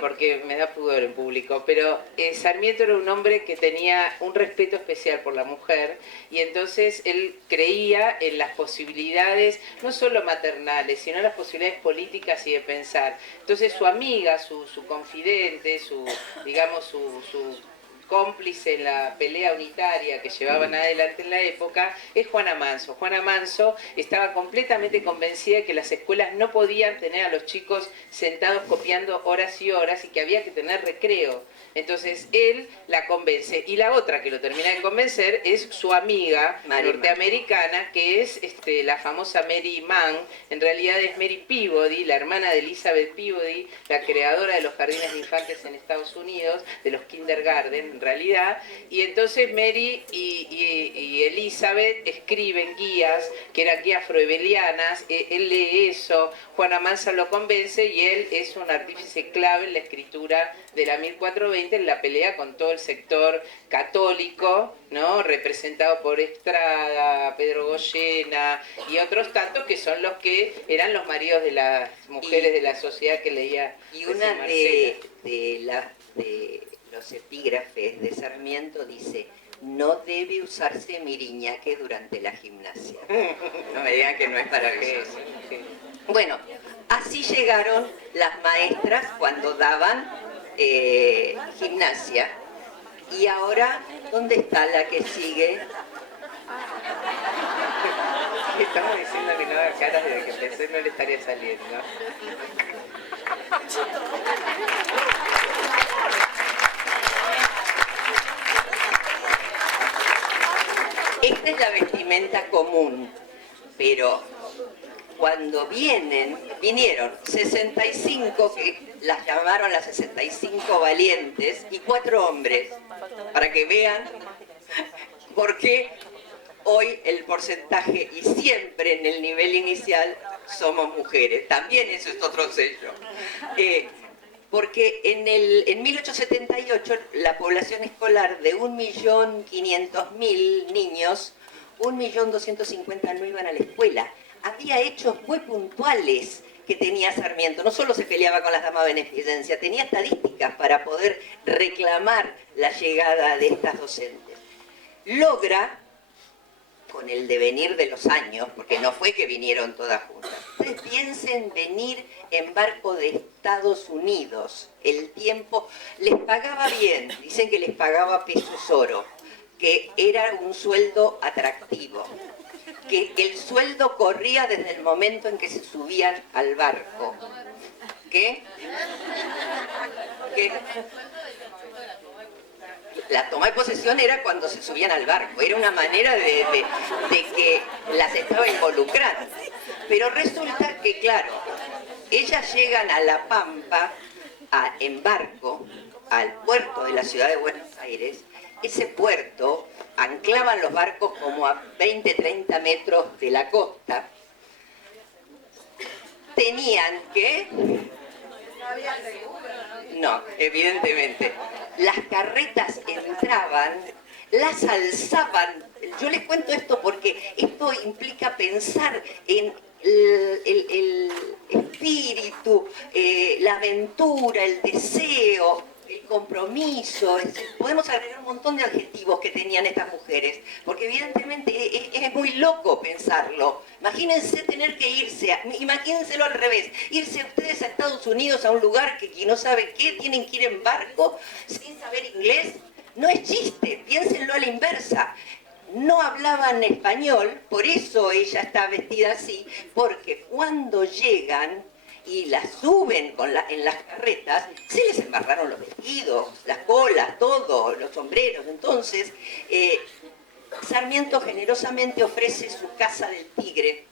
porque me da pudor en público. Pero Sarmiento era un hombre que tenía un respeto especial por la mujer y entonces él creía en las posibilidades, no solo maternales, sino en las posibilidades políticas y de pensar. Entonces su amiga, su confidente, su cómplice en la pelea unitaria que llevaban adelante en la época, es Juana Manso. Juana Manso estaba completamente convencida de que las escuelas no podían tener a los chicos sentados copiando horas y horas y que había que tener recreo. Entonces él la convence, y la otra que lo termina de convencer es su amiga norteamericana, que es la famosa Mary Mann. En realidad es Mary Peabody, la hermana de Elizabeth Peabody, la creadora de los jardines de infantes en Estados Unidos, de los kindergarten en realidad. Y entonces Mary y Elizabeth escriben guías, que eran guías afroebelianas. Él lee eso, Juana Manso lo convence y él es un artífice clave en la escritura de la 1420, en la pelea con todo el sector católico, ¿no? Representado por Estrada, Pedro Goyena y otros tantos que son los que eran los maridos de las mujeres de la sociedad que leía. Y una de los epígrafes de Sarmiento dice: no debe usarse miriñaque durante la gimnasia. No me digan que no es para qué. Bueno, así llegaron las maestras cuando daban gimnasia. Y ahora, ¿dónde está la que sigue? Estamos diciendo que no haga caras desde que empecé, no le estaría saliendo. Esta es la vestimenta común, pero cuando vinieron 65, que las llamaron las 65 valientes, y 4 hombres, para que vean por qué hoy el porcentaje, y siempre en el nivel inicial, somos mujeres. También eso es otro sello. Porque en 1878 la población escolar de 1.500.000 niños, 1.250.000 no iban a la escuela. Había hechos muy puntuales que tenía Sarmiento. No solo se peleaba con las damas de beneficencia, tenía estadísticas para poder reclamar la llegada de estas docentes. Logra, con el devenir de los años, porque no fue que vinieron todas juntas, ustedes piensen venir en barco de Estados Unidos, el tiempo les pagaba bien, dicen que les pagaba pesos oro, que era un sueldo atractivo, que el sueldo corría desde el momento en que se subían al barco. ¿Qué? La toma de posesión era cuando se subían al barco, era una manera de que las estaba involucrando. Pero resulta que, claro, ellas llegan a La Pampa en barco, al puerto de la ciudad de Buenos Aires. Ese puerto anclaban los barcos como a 20-30 metros de la costa. Tenían que... No, evidentemente. Las carretas entraban, las alzaban. Yo les cuento esto porque esto implica pensar en el espíritu, la aventura, el deseo, el compromiso. Podemos agregar un montón de adjetivos que tenían estas mujeres, porque evidentemente es muy loco pensarlo. Imagínense tener que irse, imagínenselo al revés, irse ustedes a Estados Unidos, a un lugar que no sabe qué, tienen que ir en barco, sin saber inglés. No es chiste, piénsenlo a la inversa. No hablaban español, por eso ella está vestida así, porque cuando llegan y la suben en las carretas, se les embarraron los vestidos, las colas, todo, los sombreros. Entonces, Sarmiento generosamente ofrece su Casa del Tigre,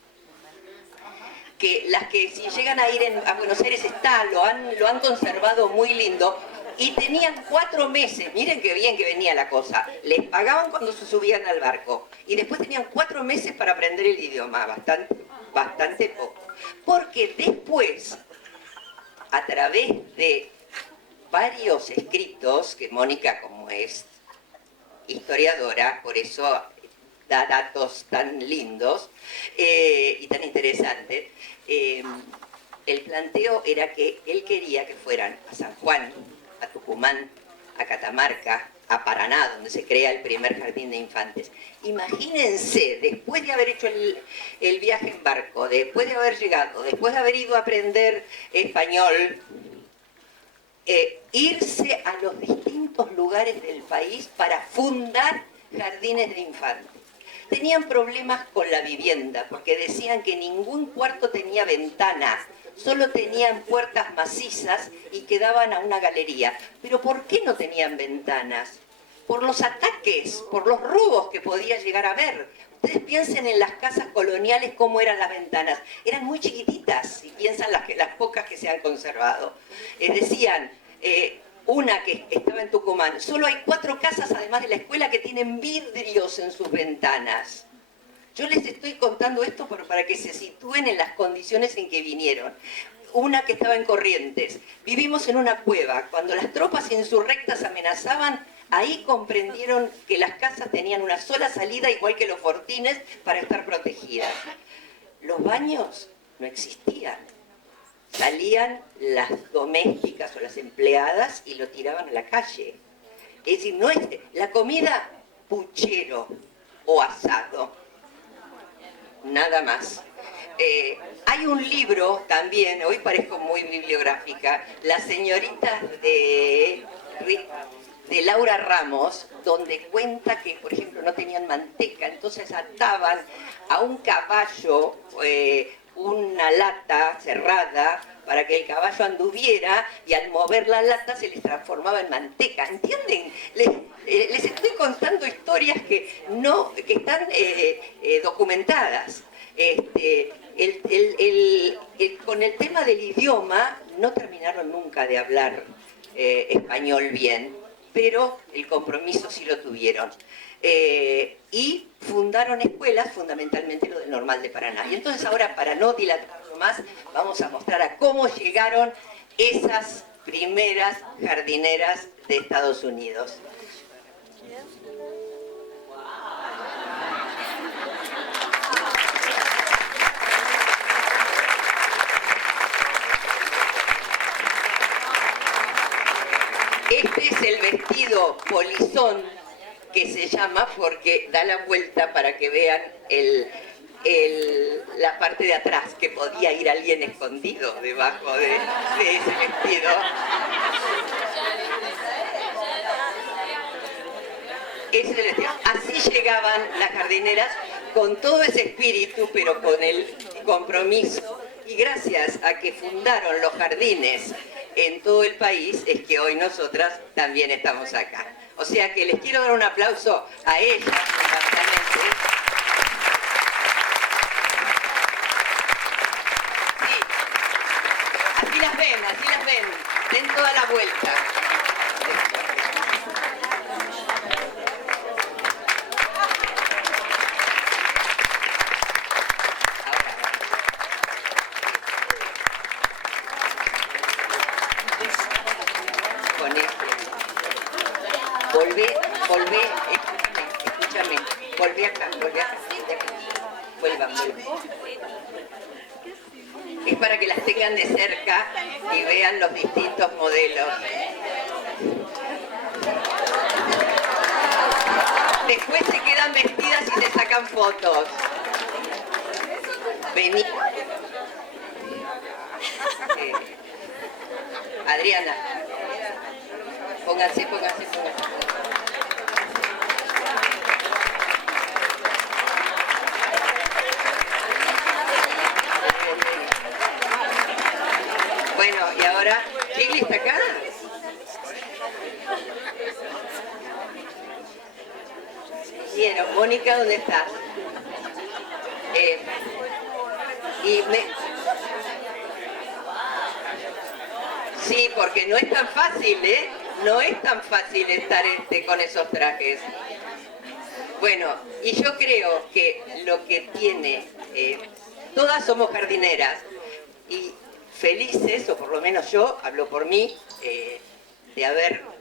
que las que si llegan a ir a Buenos Aires está, lo han conservado muy lindo. Y tenían 4 meses, miren qué bien que venía la cosa, les pagaban cuando se subían al barco y después tenían 4 meses para aprender el idioma, bastante poco. Porque después, a través de varios escritos, que Mónica, como es historiadora, por eso da datos tan lindos y tan interesantes, el planteo era que él quería que fueran a San Juan, a Tucumán, a Catamarca, a Paraná, donde se crea el primer jardín de infantes. Imagínense, después de haber hecho el viaje en barco, después de haber llegado, después de haber ido a aprender español, irse a los distintos lugares del país para fundar jardines de infantes. Tenían problemas con la vivienda, porque decían que ningún cuarto tenía ventanas, solo tenían puertas macizas y que daban a una galería. ¿Pero por qué no tenían ventanas? Por los ataques, por los robos que podía llegar a haber. Ustedes piensen en las casas coloniales cómo eran las ventanas. Eran muy chiquititas, y piensan las pocas que se han conservado. Decían, una que estaba en Tucumán, solo hay 4 casas, además de la escuela, que tienen vidrios en sus ventanas. Yo les estoy contando esto para que se sitúen en las condiciones en que vinieron. Una que estaba en Corrientes. Vivimos en una cueva. Cuando las tropas insurrectas amenazaban, ahí comprendieron que las casas tenían una sola salida, igual que los fortines, para estar protegidas. Los baños no existían. Salían las domésticas o las empleadas y lo tiraban a la calle. Es decir, no es la comida puchero o asado. Nada más. Hay un libro también, hoy parezco muy bibliográfica, Las señoritas de Laura Ramos, donde cuenta que, por ejemplo, no tenían manteca, entonces ataban a un caballo una lata cerrada para que el caballo anduviera y al mover la lata se les transformaba en manteca. ¿Entienden? Les estoy contando historias que están documentadas. Con el tema del idioma no terminaron nunca de hablar español bien, pero el compromiso sí lo tuvieron. Y fundaron escuelas, fundamentalmente lo del Normal de Paraná. Y entonces ahora, para no dilatarlo más, vamos a mostrar a cómo llegaron esas primeras jardineras de Estados Unidos. Este es el vestido polizón, que se llama porque da la vuelta para que vean la parte de atrás, que podía ir alguien escondido debajo de ese vestido. Ese es el vestido. Así llegaban las jardineras, con todo ese espíritu, pero con el compromiso. Y gracias a que fundaron los jardines en todo el país, es que hoy nosotras también estamos acá. O sea que les quiero dar un aplauso a ellas, fundamentalmente. Sí. Así las ven, den toda la vuelta. Volvé, escúchame, volvé acá. Vuelvan. Es para que las tengan de cerca y vean los distintos modelos. Después se quedan vestidas y se sacan fotos. Vení. Adriana. Pónganse. Bueno, y ahora, ¿Chigli está acá? Bien, Mónica, ¿dónde estás? Sí, porque no es tan fácil, ¿eh? No es tan fácil estar con esos trajes. Bueno, y yo creo que lo que tiene, todas somos jardineras y felices, o por lo menos yo, hablo por mí, de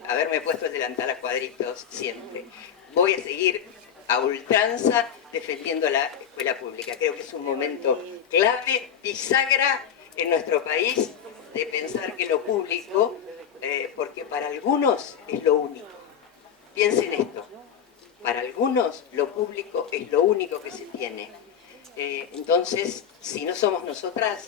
haberme puesto el delantal a cuadritos siempre. Voy a seguir a ultranza defendiendo la escuela pública. Creo que es un momento clave, bisagra en nuestro país, de pensar que lo público, porque para algunos es lo único. Piensen esto, para algunos lo público es lo único que se tiene. Entonces, si no somos nosotras,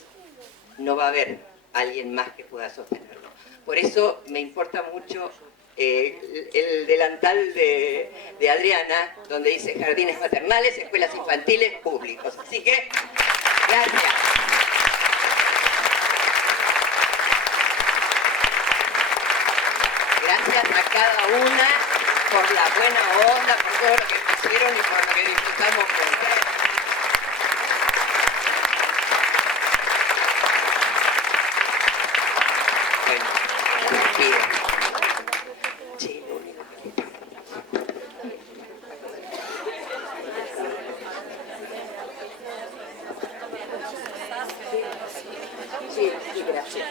no va a haber alguien más que pueda sostenerlo. Por eso me importa mucho el delantal de Adriana, donde dice jardines maternales, escuelas infantiles, públicos. Así que, gracias. Gracias a cada una por la buena onda, por todo lo que pusieron y por lo que disfrutamos juntas. Bueno, bien. Sí, lo único que... Sí, gracias.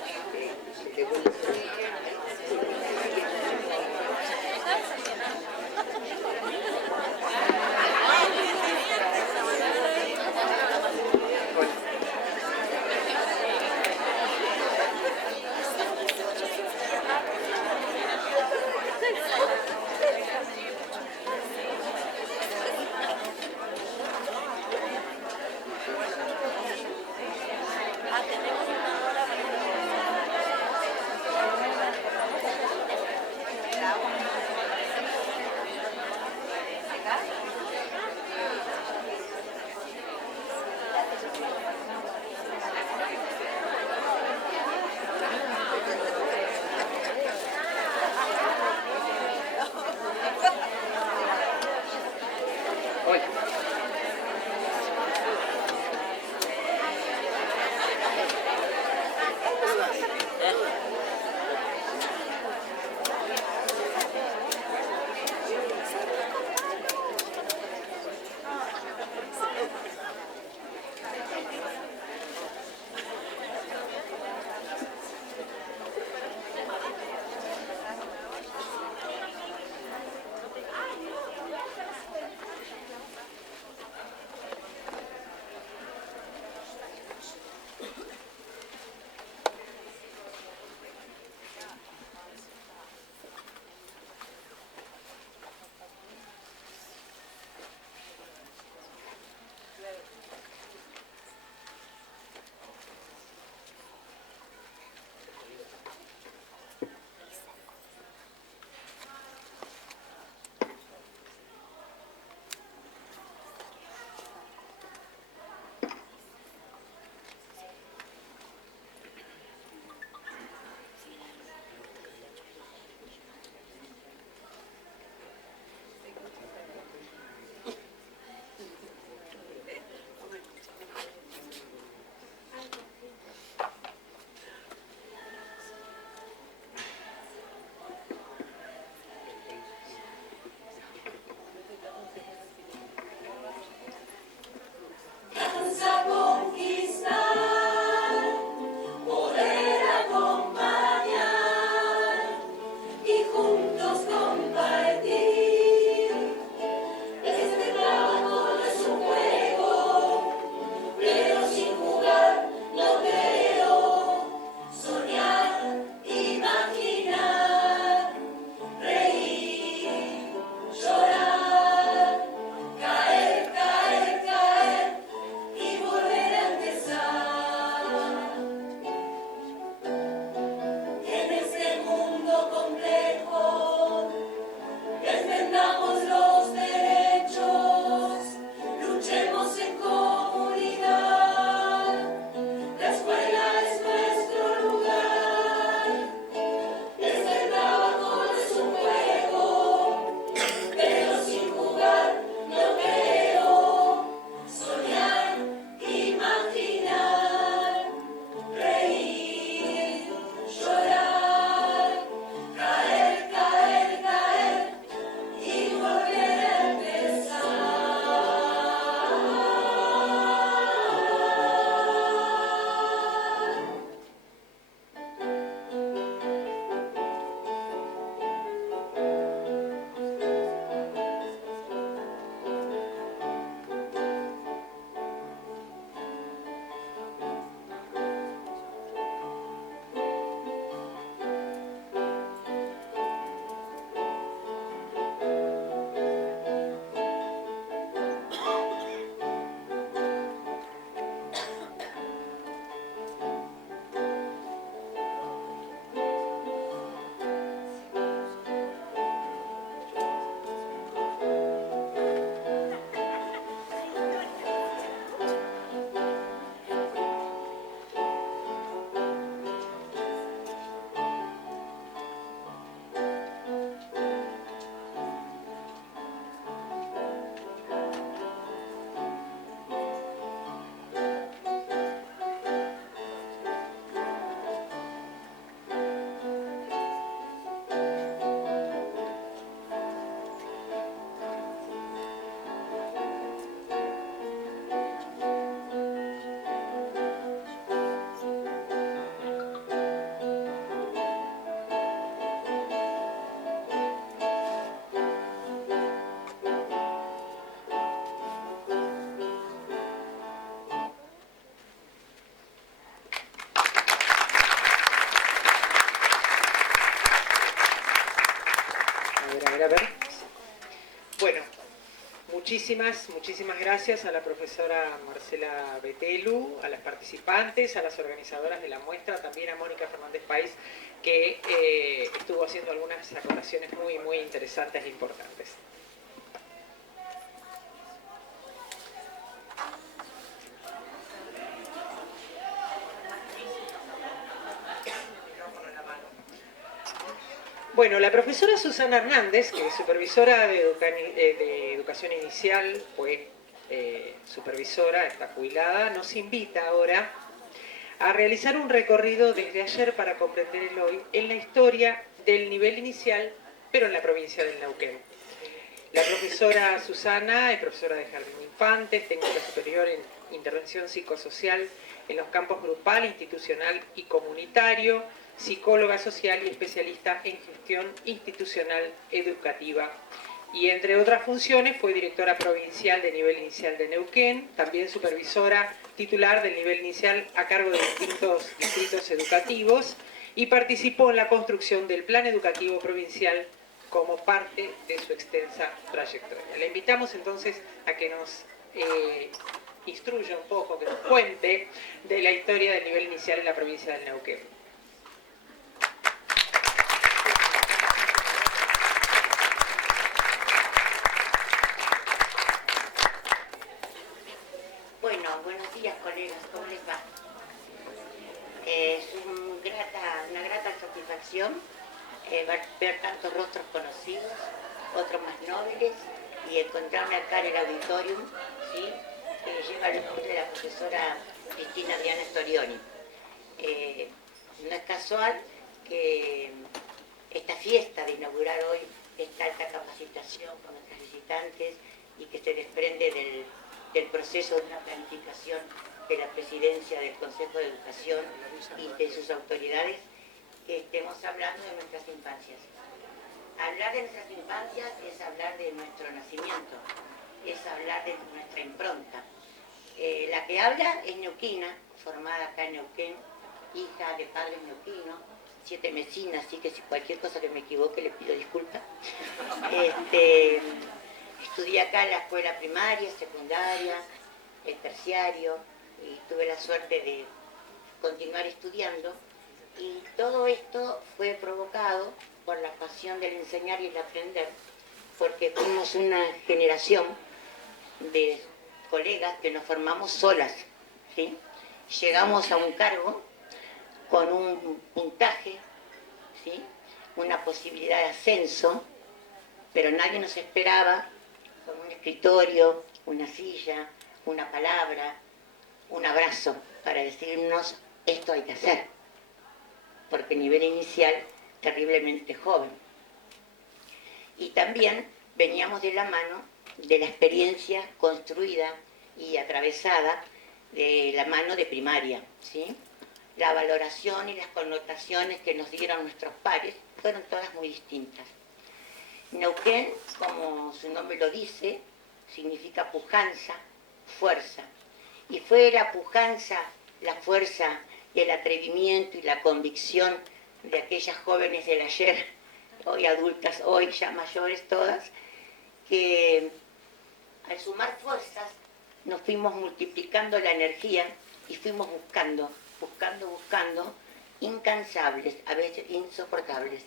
A ver. Bueno, muchísimas gracias a la profesora Marcela Betelu, a las participantes, a las organizadoras de la muestra, también a Mónica Fernández País, que estuvo haciendo algunas acotaciones muy interesantes e importantes. Bueno, la profesora Susana Hernández, que es supervisora de educación inicial, fue supervisora, está jubilada, nos invita ahora a realizar un recorrido desde ayer para comprender el hoy en la historia del nivel inicial, pero en la provincia del Neuquén. La profesora Susana es profesora de jardín de infantes, técnica superior en intervención psicosocial en los campos grupal, institucional y comunitario, psicóloga social y especialista en gestión institucional educativa. Y entre otras funciones fue directora provincial de nivel inicial de Neuquén, también supervisora titular del nivel inicial a cargo de distintos distritos educativos y participó en la construcción del Plan Educativo Provincial como parte de su extensa trayectoria. Le invitamos entonces a que nos instruya un poco, que nos cuente de la historia del nivel inicial en la provincia del Neuquén. Bueno, buenos días colegas, ¿cómo les va? Es una grata satisfacción ver tantos rostros conocidos, otros más nobles, y encontrarme acá en el auditorium, ¿sí? Que lleva el nombre de la profesora Cristina Diana Storioni. No es casual que esta fiesta de inaugurar hoy esta alta capacitación con nuestros visitantes y que se desprende del proceso de una planificación de la presidencia del Consejo de Educación y de sus autoridades, que estemos hablando de nuestras infancias. Hablar de nuestras infancias es hablar de nuestro nacimiento, es hablar de nuestra impronta. La que habla es neuquina, formada acá en Neuquén, hija de padres neuquinos, 7 vecinas, así que si cualquier cosa que me equivoque le pido disculpas. Estudié acá en la escuela primaria, secundaria, el terciario, y tuve la suerte de continuar estudiando. Y todo esto fue provocado por la pasión del enseñar y el aprender, porque fuimos una generación de colegas que nos formamos solas, ¿sí? Llegamos a un cargo con un puntaje, ¿sí? Una posibilidad de ascenso, pero nadie nos esperaba con un escritorio, una silla, una palabra, un abrazo para decirnos esto hay que hacer, porque nivel inicial terriblemente joven. Y también veníamos de la mano de la experiencia construida y atravesada de la mano de primaria, ¿sí? La valoración y las connotaciones que nos dieron nuestros pares fueron todas muy distintas. Neuquén, como su nombre lo dice, significa pujanza, fuerza. Y fue la pujanza, la fuerza y el atrevimiento y la convicción de aquellas jóvenes del ayer, hoy adultas, hoy ya mayores todas, que al sumar fuerzas nos fuimos multiplicando la energía y fuimos buscando, incansables, a veces insoportables.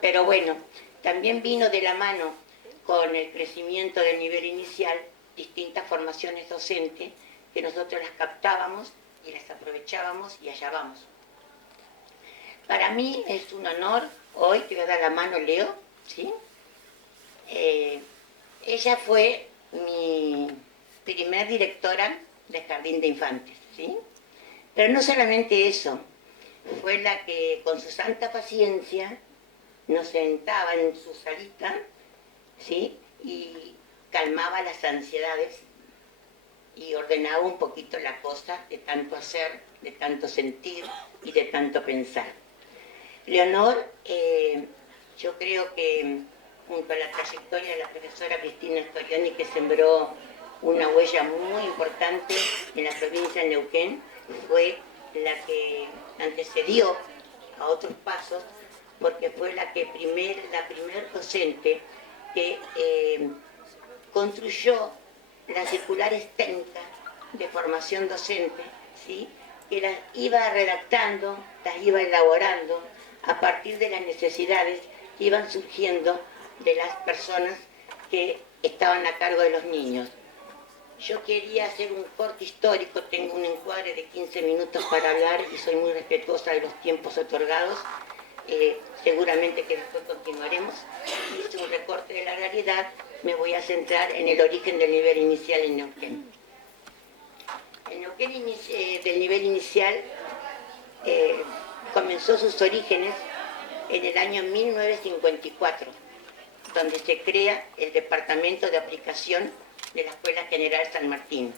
Pero bueno, también vino de la mano con el crecimiento del nivel inicial distintas formaciones docentes que nosotros las captábamos y las aprovechábamos y allá vamos. Para mí es un honor hoy que me da la mano Leo, ¿sí? Ella fue mi primer directora de jardín de infantes, ¿sí? Pero no solamente eso, fue la que con su santa paciencia nos sentaba en su salita, ¿sí? Y calmaba las ansiedades y ordenaba un poquito la cosa de tanto hacer, de tanto sentir y de tanto pensar. Leonor, yo creo que junto a la trayectoria de la profesora Cristina Storioni, que sembró una huella muy importante en la provincia de Neuquén, fue la que antecedió a otros pasos porque fue la primer docente que construyó las circulares técnicas de formación docente, ¿sí? Que las iba redactando, las iba elaborando a partir de las necesidades que iban surgiendo de las personas que estaban a cargo de los niños. Yo quería hacer un corte histórico, tengo un encuadre de 15 minutos para hablar y soy muy respetuosa de los tiempos otorgados. Seguramente que después continuaremos. Hice un recorte de la realidad, me voy a centrar en el origen del nivel inicial en Neuquén. El Neuquén del nivel inicial comenzó sus orígenes en el año 1954, donde se crea el Departamento de Aplicación de la Escuela General San Martín,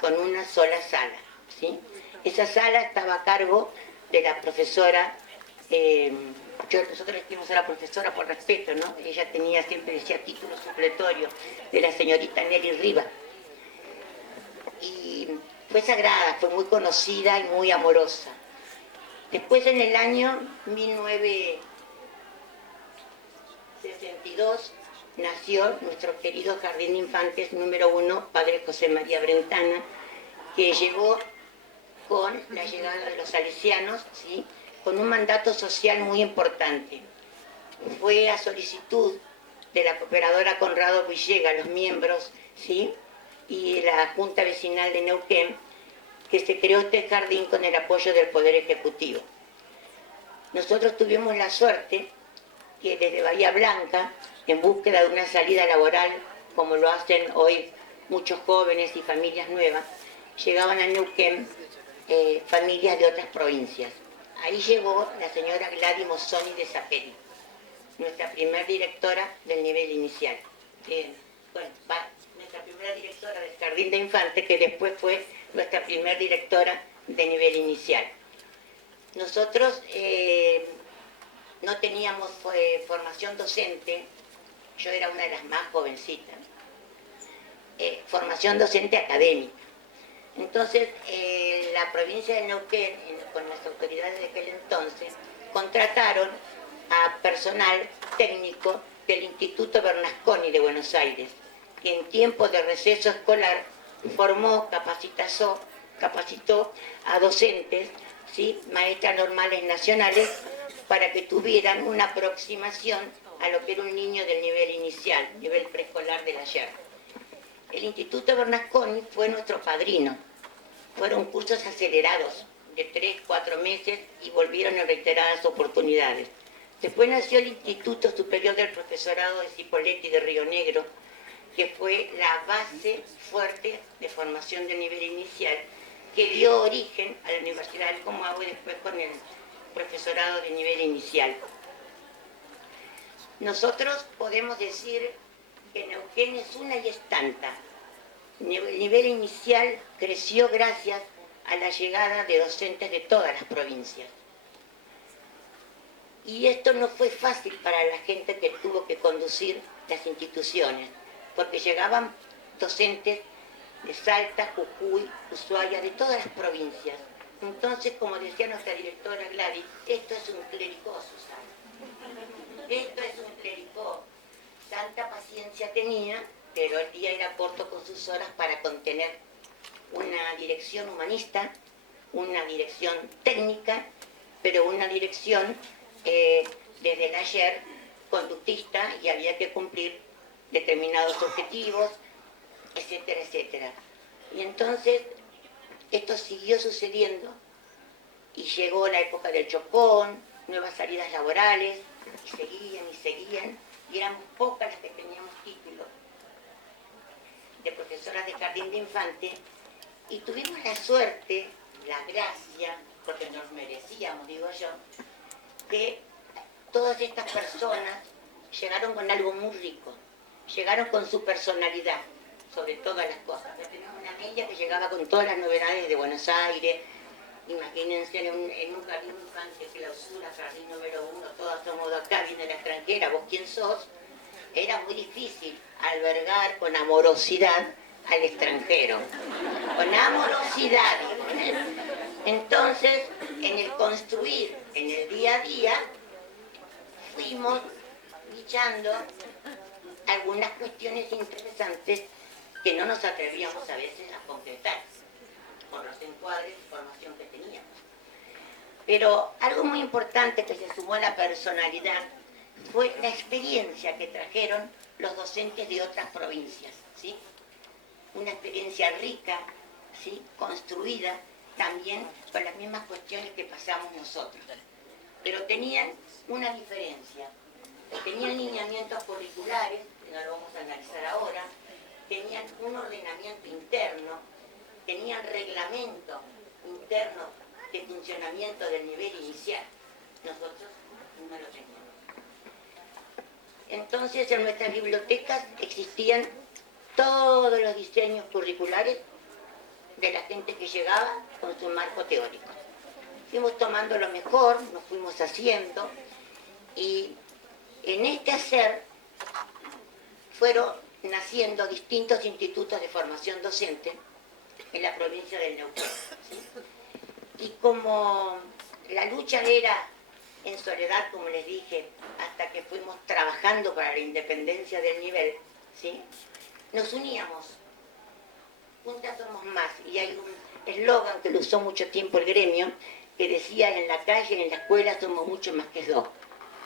con una sola sala, ¿sí? Esa sala estaba a cargo de la profesora, nosotros decimos a la profesora por respeto, ¿no? Ella siempre decía título supletorio, de la señorita Nelly Riva. Y fue sagrada, fue muy conocida y muy amorosa. Después, en el año 1962, nació nuestro querido Jardín de Infantes número 1, Padre José María Brentana, que llegó con la llegada de los salesianos, ¿sí? Con un mandato social muy importante. Fue a solicitud de la cooperadora Conrado Villega, los miembros, ¿sí? Y la Junta Vecinal de Neuquén, que se creó este jardín con el apoyo del Poder Ejecutivo. Nosotros tuvimos la suerte que desde Bahía Blanca, en búsqueda de una salida laboral, como lo hacen hoy muchos jóvenes y familias nuevas, llegaban a Neuquén familias de otras provincias. Ahí llegó la señora Gladys Mozzoni de Zapelli, nuestra primera directora del nivel inicial. Nuestra primera directora del Jardín de Infantes, que después fue nuestra primera directora de nivel inicial. Nosotros no teníamos formación docente, yo era una de las más jovencitas, formación docente académica. Entonces, la provincia de Neuquén, con las autoridades de aquel entonces, contrataron a personal técnico del Instituto Bernasconi de Buenos Aires, que en tiempos de receso escolar formó, capacitó a docentes, ¿sí? Maestras normales nacionales, para que tuvieran una aproximación a lo que era un niño del nivel inicial, nivel preescolar del ayer. El Instituto Bernasconi fue nuestro padrino. Fueron cursos acelerados de 3-4 meses y volvieron en reiteradas oportunidades. Después nació el Instituto Superior del Profesorado de Cipolletti de Río Negro, que fue la base fuerte de formación de nivel inicial, que dio origen a la Universidad del Comahue y después con el profesorado de nivel inicial. Nosotros podemos decir que Neuquén es una y es tanta. El nivel inicial creció gracias a la llegada de docentes de todas las provincias. Y esto no fue fácil para la gente que tuvo que conducir las instituciones, porque llegaban docentes de Salta, Jujuy, Ushuaia, de todas las provincias. Entonces, como decía nuestra directora Gladys, esto es un clericó, Susana. Esto es un clericó. Tanta paciencia tenía, pero el día era corto con sus horas para contener una dirección humanista, una dirección técnica, pero una dirección desde el ayer conductista, y había que cumplir determinados objetivos, etcétera, etcétera. Y entonces esto siguió sucediendo y llegó la época del Chocón, nuevas salidas laborales, y seguían, y eran pocas las que teníamos título de profesoras de jardín de infantes, y tuvimos la suerte, la gracia, porque nos merecíamos, digo yo, que todas estas personas llegaron con algo muy rico, llegaron con su personalidad, sobre todas las cosas. Tenemos una niña que llegaba con todas las novedades de Buenos Aires. Imagínense en un jardín infante, clausura, jardín número 1, todas somos de acá, viene la extranjera, vos quién sos. Era muy difícil albergar con amorosidad al extranjero, con amorosidad. Entonces, en el construir, en el día a día, fuimos bichando algunas cuestiones interesantes que no nos atrevíamos a veces a concretar por los encuadres de formación que teníamos. Pero algo muy importante que se sumó a la personalidad fue la experiencia que trajeron los docentes de otras provincias, ¿sí? Una experiencia rica, ¿sí? Construida también con las mismas cuestiones que pasamos nosotros. Pero tenían una diferencia. Tenían lineamientos curriculares, que no lo vamos a analizar ahora, tenían un ordenamiento interno, tenían reglamento interno de funcionamiento del nivel inicial. Nosotros no lo teníamos. Entonces, en nuestras bibliotecas existían todos los diseños curriculares de la gente que llegaba con su marco teórico. Fuimos tomando lo mejor, nos fuimos haciendo, y en este hacer fueron naciendo distintos institutos de formación docente en la provincia del Neuquén, ¿sí? Y como la lucha era en soledad, como les dije, hasta que fuimos trabajando para la independencia del nivel, ¿sí? Nos uníamos, juntas somos más, y hay un eslogan que lo usó mucho tiempo el gremio, que decía: en la calle, en la escuela somos mucho más que dos.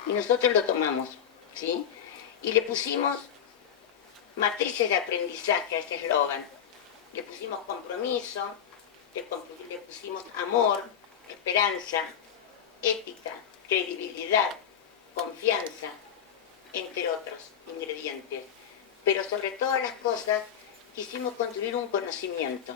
Y nosotros lo tomamos, ¿sí? Y le pusimos matrices de aprendizaje a ese eslogan. Le pusimos compromiso, le pusimos amor, esperanza, ética, credibilidad, confianza, entre otros ingredientes. Pero sobre todas las cosas quisimos construir un conocimiento.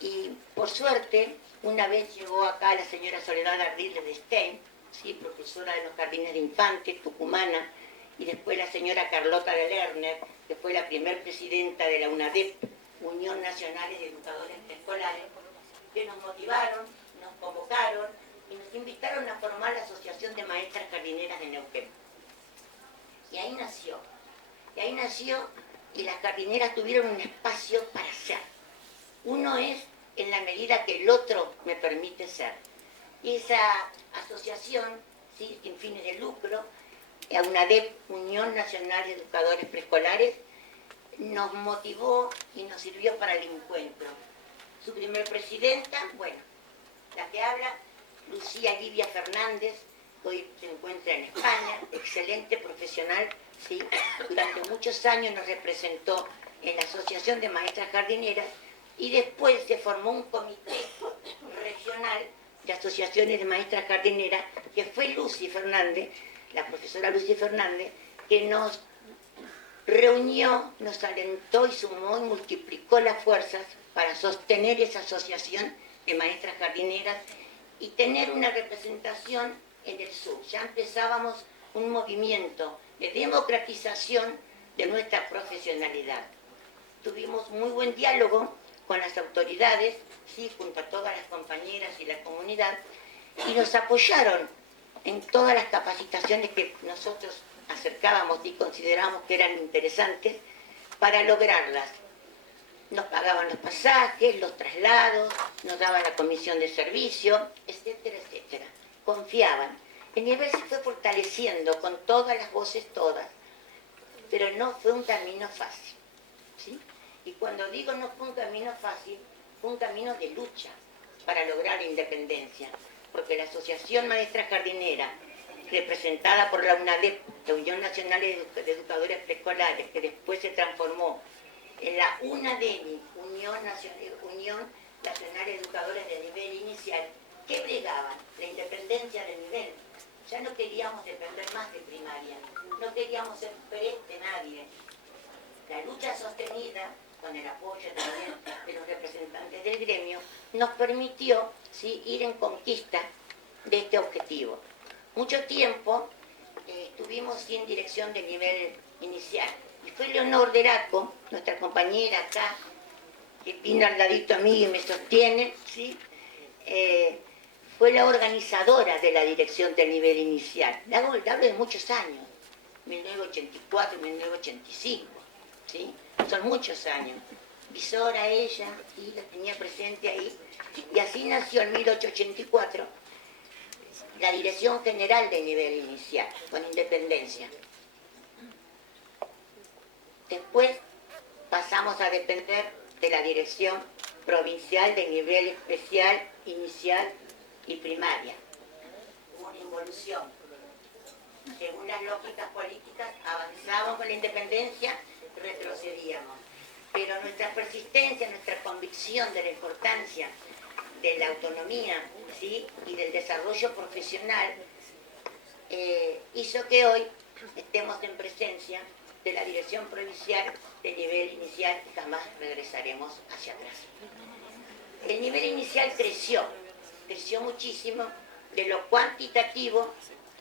Y por suerte, una vez llegó acá la señora Soledad Ardiles de Stein, ¿sí? Profesora de los jardines de infantes, tucumana, y después la señora Carlota de Lerner, que fue la primer presidenta de la UNADEP, Unión Nacional de Educadores Preescolares, que nos motivaron, nos convocaron y nos invitaron a formar la Asociación de Maestras Jardineras de Neuquén. Y ahí nació. Y las jardineras tuvieron un espacio para ser. Uno es en la medida que el otro me permite ser. Y esa asociación, ¿sí? Sin fines de lucro, UNADEP, Unión Nacional de Educadores Preescolares, nos motivó y nos sirvió para el encuentro. Su primer presidenta, bueno, la que habla, Lucía Livia Fernández, que hoy se encuentra en España, excelente profesional, ¿sí? Durante muchos años nos representó en la Asociación de Maestras Jardineras, y después se formó un comité regional de asociaciones de maestras jardineras, que fue Lucy Fernández, la profesora Lucy Fernández, que nos reunió, nos alentó y sumó y multiplicó las fuerzas para sostener esa asociación de maestras jardineras y tener una representación en el sur. Ya empezábamos un movimiento de democratización de nuestra profesionalidad. Tuvimos muy buen diálogo con las autoridades, sí, junto a todas las compañeras y la comunidad, y nos apoyaron en todas las capacitaciones que nosotros acercábamos y considerábamos que eran interesantes para lograrlas. Nos pagaban los pasajes, los traslados, nos daban la comisión de servicio, etcétera, etcétera. Confiaban. El nivel se fue fortaleciendo con todas las voces, todas, pero no fue un camino fácil, ¿sí? Y cuando digo no fue un camino fácil, fue un camino de lucha para lograr la independencia, porque la Asociación Maestra Jardinera, representada por la UNADEP, la Unión Nacional de Educadores Preescolares, que después se transformó en la UNADENI, Unión Nacional de Educadores de Nivel Inicial, que bregaban la independencia del nivel. Ya no queríamos depender más de primaria, no queríamos ser pre de nadie. La lucha sostenida, con el apoyo también de los representantes del gremio, nos permitió, ¿sí?, ir en conquista de este objetivo. Mucho tiempo estuvimos sin dirección de nivel inicial. Y fue Leonor Deraco, nuestra compañera acá, que vino al ladito a mí y me sostiene, ¿sí? Fue la organizadora de la dirección del nivel inicial. Le hablo de muchos años, 1984, 1985, ¿sí? Son muchos años. Visora ella, y la tenía presente ahí. Y así nació en 1884 la Dirección General de Nivel Inicial, con independencia. Después pasamos a depender de la Dirección Provincial de Nivel Especial, Inicial y Primaria. Una involución. Según las lógicas políticas, avanzábamos con la independencia, retrocedíamos. Pero nuestra persistencia, nuestra convicción de la importancia de la autonomía, ¿sí?, y del desarrollo profesional, hizo que hoy estemos en presencia de la Dirección Provincial de Nivel Inicial y jamás regresaremos hacia atrás. El nivel inicial creció muchísimo de lo cuantitativo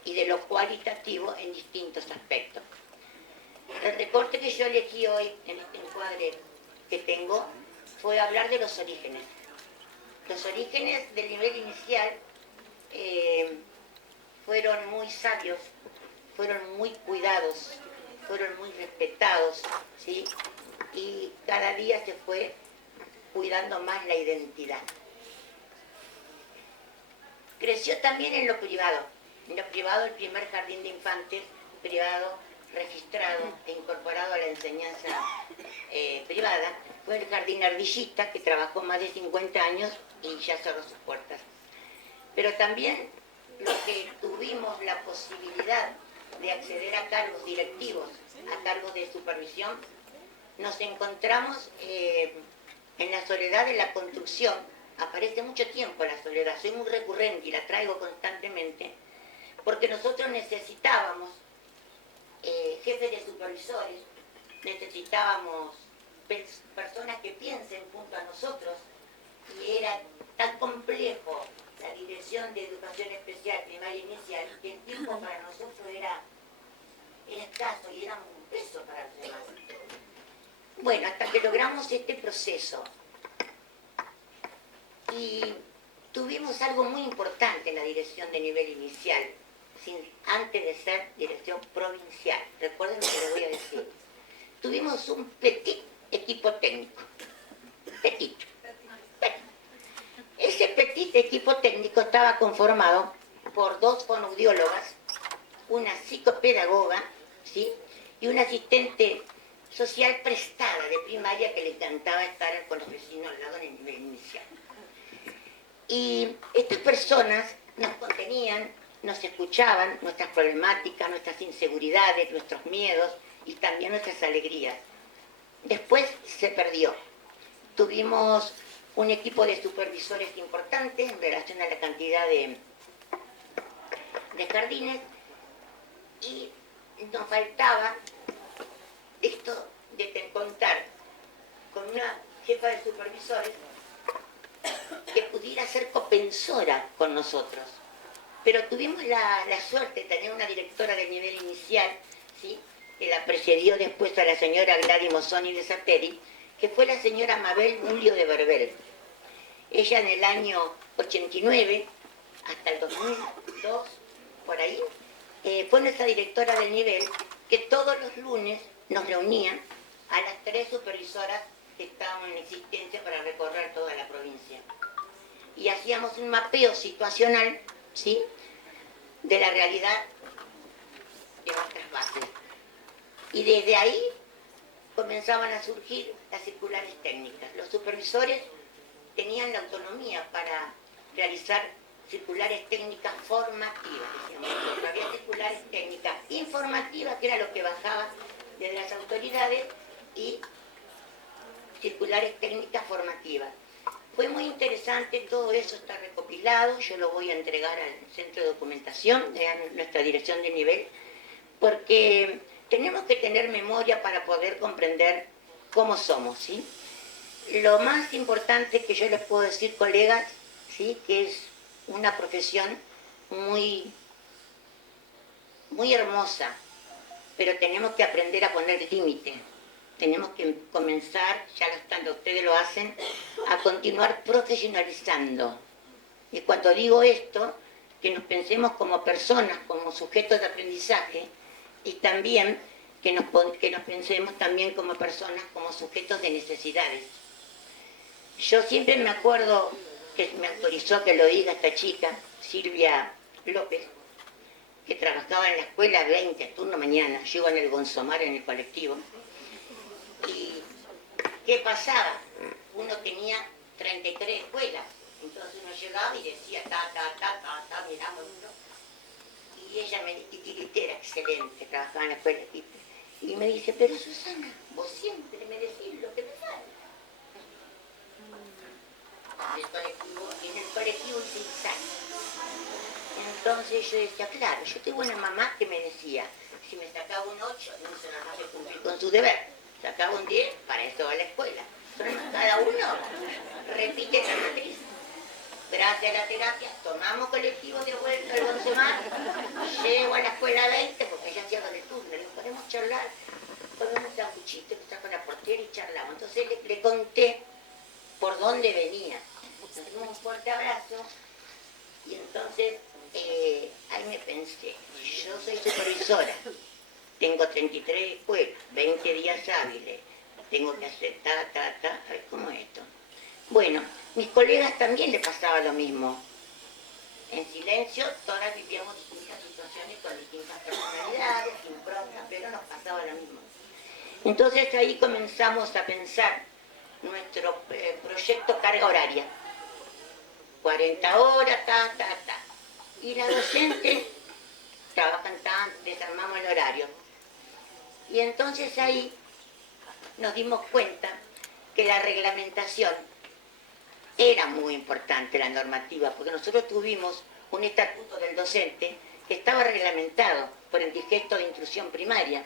y de lo cualitativo en distintos aspectos. El recorte que yo elegí hoy en este encuadre que tengo fue hablar de los orígenes. Los orígenes del nivel inicial fueron muy sabios, fueron muy cuidados, fueron muy respetados, ¿sí? Y cada día se fue cuidando más la identidad. Creció también en lo privado. En lo privado, el primer jardín de infantes privado, registrado e incorporado a la enseñanza privada, fue el Jardín Ardillita, que trabajó más de 50 años y ya cerró sus puertas. Pero también los que tuvimos la posibilidad de acceder a cargos directivos, a cargos de supervisión, nos encontramos en la soledad de la construcción. Aparece mucho tiempo la soledad, soy muy recurrente y la traigo constantemente, porque nosotros necesitábamos jefes de supervisores, necesitábamos personas que piensen junto a nosotros, y era tan complejo la Dirección de Educación Especial Primaria Inicial que el tiempo para nosotros era escaso y era un peso para los demás. Bueno, hasta que logramos este proceso y tuvimos algo muy importante en la Dirección de Nivel Inicial, antes de ser Dirección Provincial. Recuerden lo que les voy a decir. Tuvimos un petit equipo técnico. Petit. Ese petit equipo técnico estaba conformado por 2 fonoaudiólogas, una psicopedagoga, ¿sí?, y una asistente social prestada de primaria que le encantaba estar con los vecinos al lado en el nivel inicial. Y estas personas nos contenían, nos escuchaban nuestras problemáticas, nuestras inseguridades, nuestros miedos y también nuestras alegrías. Después se perdió. Tuvimos un equipo de supervisores importantes en relación a la cantidad de jardines y nos faltaba esto de contar con una jefa de supervisores que pudiera ser copensora con nosotros. Pero tuvimos la suerte de tener una directora del nivel inicial, ¿sí?, que la precedió después a la señora Gladys Mozzoni de Satteri, que fue la señora Mabel Julio de Berbel. Ella en el año 89, hasta el 2002, por ahí, fue nuestra directora del nivel, que todos los lunes nos reunían a las 3 supervisoras que estaban en existencia para recorrer toda la provincia. Y hacíamos un mapeo situacional, ¿sí?, de la realidad de nuestras bases. Y desde ahí comenzaban a surgir las circulares técnicas. Los supervisores tenían la autonomía para realizar circulares técnicas formativas, decíamos. Había circulares técnicas informativas, que era lo que bajaba de las autoridades, y circulares técnicas formativas. Fue muy interesante, todo eso está recopilado, yo lo voy a entregar al centro de documentación, a nuestra dirección de nivel, porque tenemos que tener memoria para poder comprender cómo somos, ¿sí? Lo más importante que yo les puedo decir, colegas, ¿sí?, que es una profesión muy, muy hermosa, pero tenemos que aprender a poner límite. Tenemos que comenzar, ya lo están, ustedes lo hacen, a continuar profesionalizando. Y cuando digo esto, que nos pensemos como personas, como sujetos de aprendizaje, y también que nos pensemos también como personas, como sujetos de necesidades. Yo siempre me acuerdo, que me autorizó que lo diga esta chica, Silvia López, que trabajaba en la escuela 20, turno mañana, yo iba en el Gonzomar en el colectivo. ¿Y qué pasaba? Uno tenía 33 escuelas, entonces uno llegaba y decía miramos uno. Y ella me dice, tiritera, excelente, trabajaba en la escuela. Y me dice, pero Susana, vos siempre me decís lo que me falta. En el colectivo hice ensayo. Entonces yo decía, claro, yo tengo una mamá que me decía, si me sacaba un 8, no se nada más de cumplir con su deber. Sacaba un 10, para eso va a la escuela. Entonces cada uno repite la matriz. Gracias a la terapia, tomamos colectivo de vuelta al Gonzomar, llego a la escuela 20, porque ya cierran el turno, le digo, podemos charlar, comemos un sanguchito, lo saco a la portera y charlamos. Entonces le conté por dónde venía. Nos dimos un fuerte abrazo y entonces ahí me pensé, yo soy supervisora, tengo 33 escuelas, 20 días hábiles, tengo que hacer a ver cómo es esto. Bueno, mis colegas también le pasaba lo mismo. En silencio, todas vivíamos distintas situaciones con distintas personalidades, improntas, pero nos pasaba lo mismo. Entonces ahí comenzamos a pensar nuestro proyecto carga horaria. 40 horas, Y la docente trabajan desarmamos el horario. Y entonces ahí nos dimos cuenta que la reglamentación era muy importante, la normativa, porque nosotros tuvimos un estatuto del docente que estaba reglamentado por el digesto de instrucción primaria,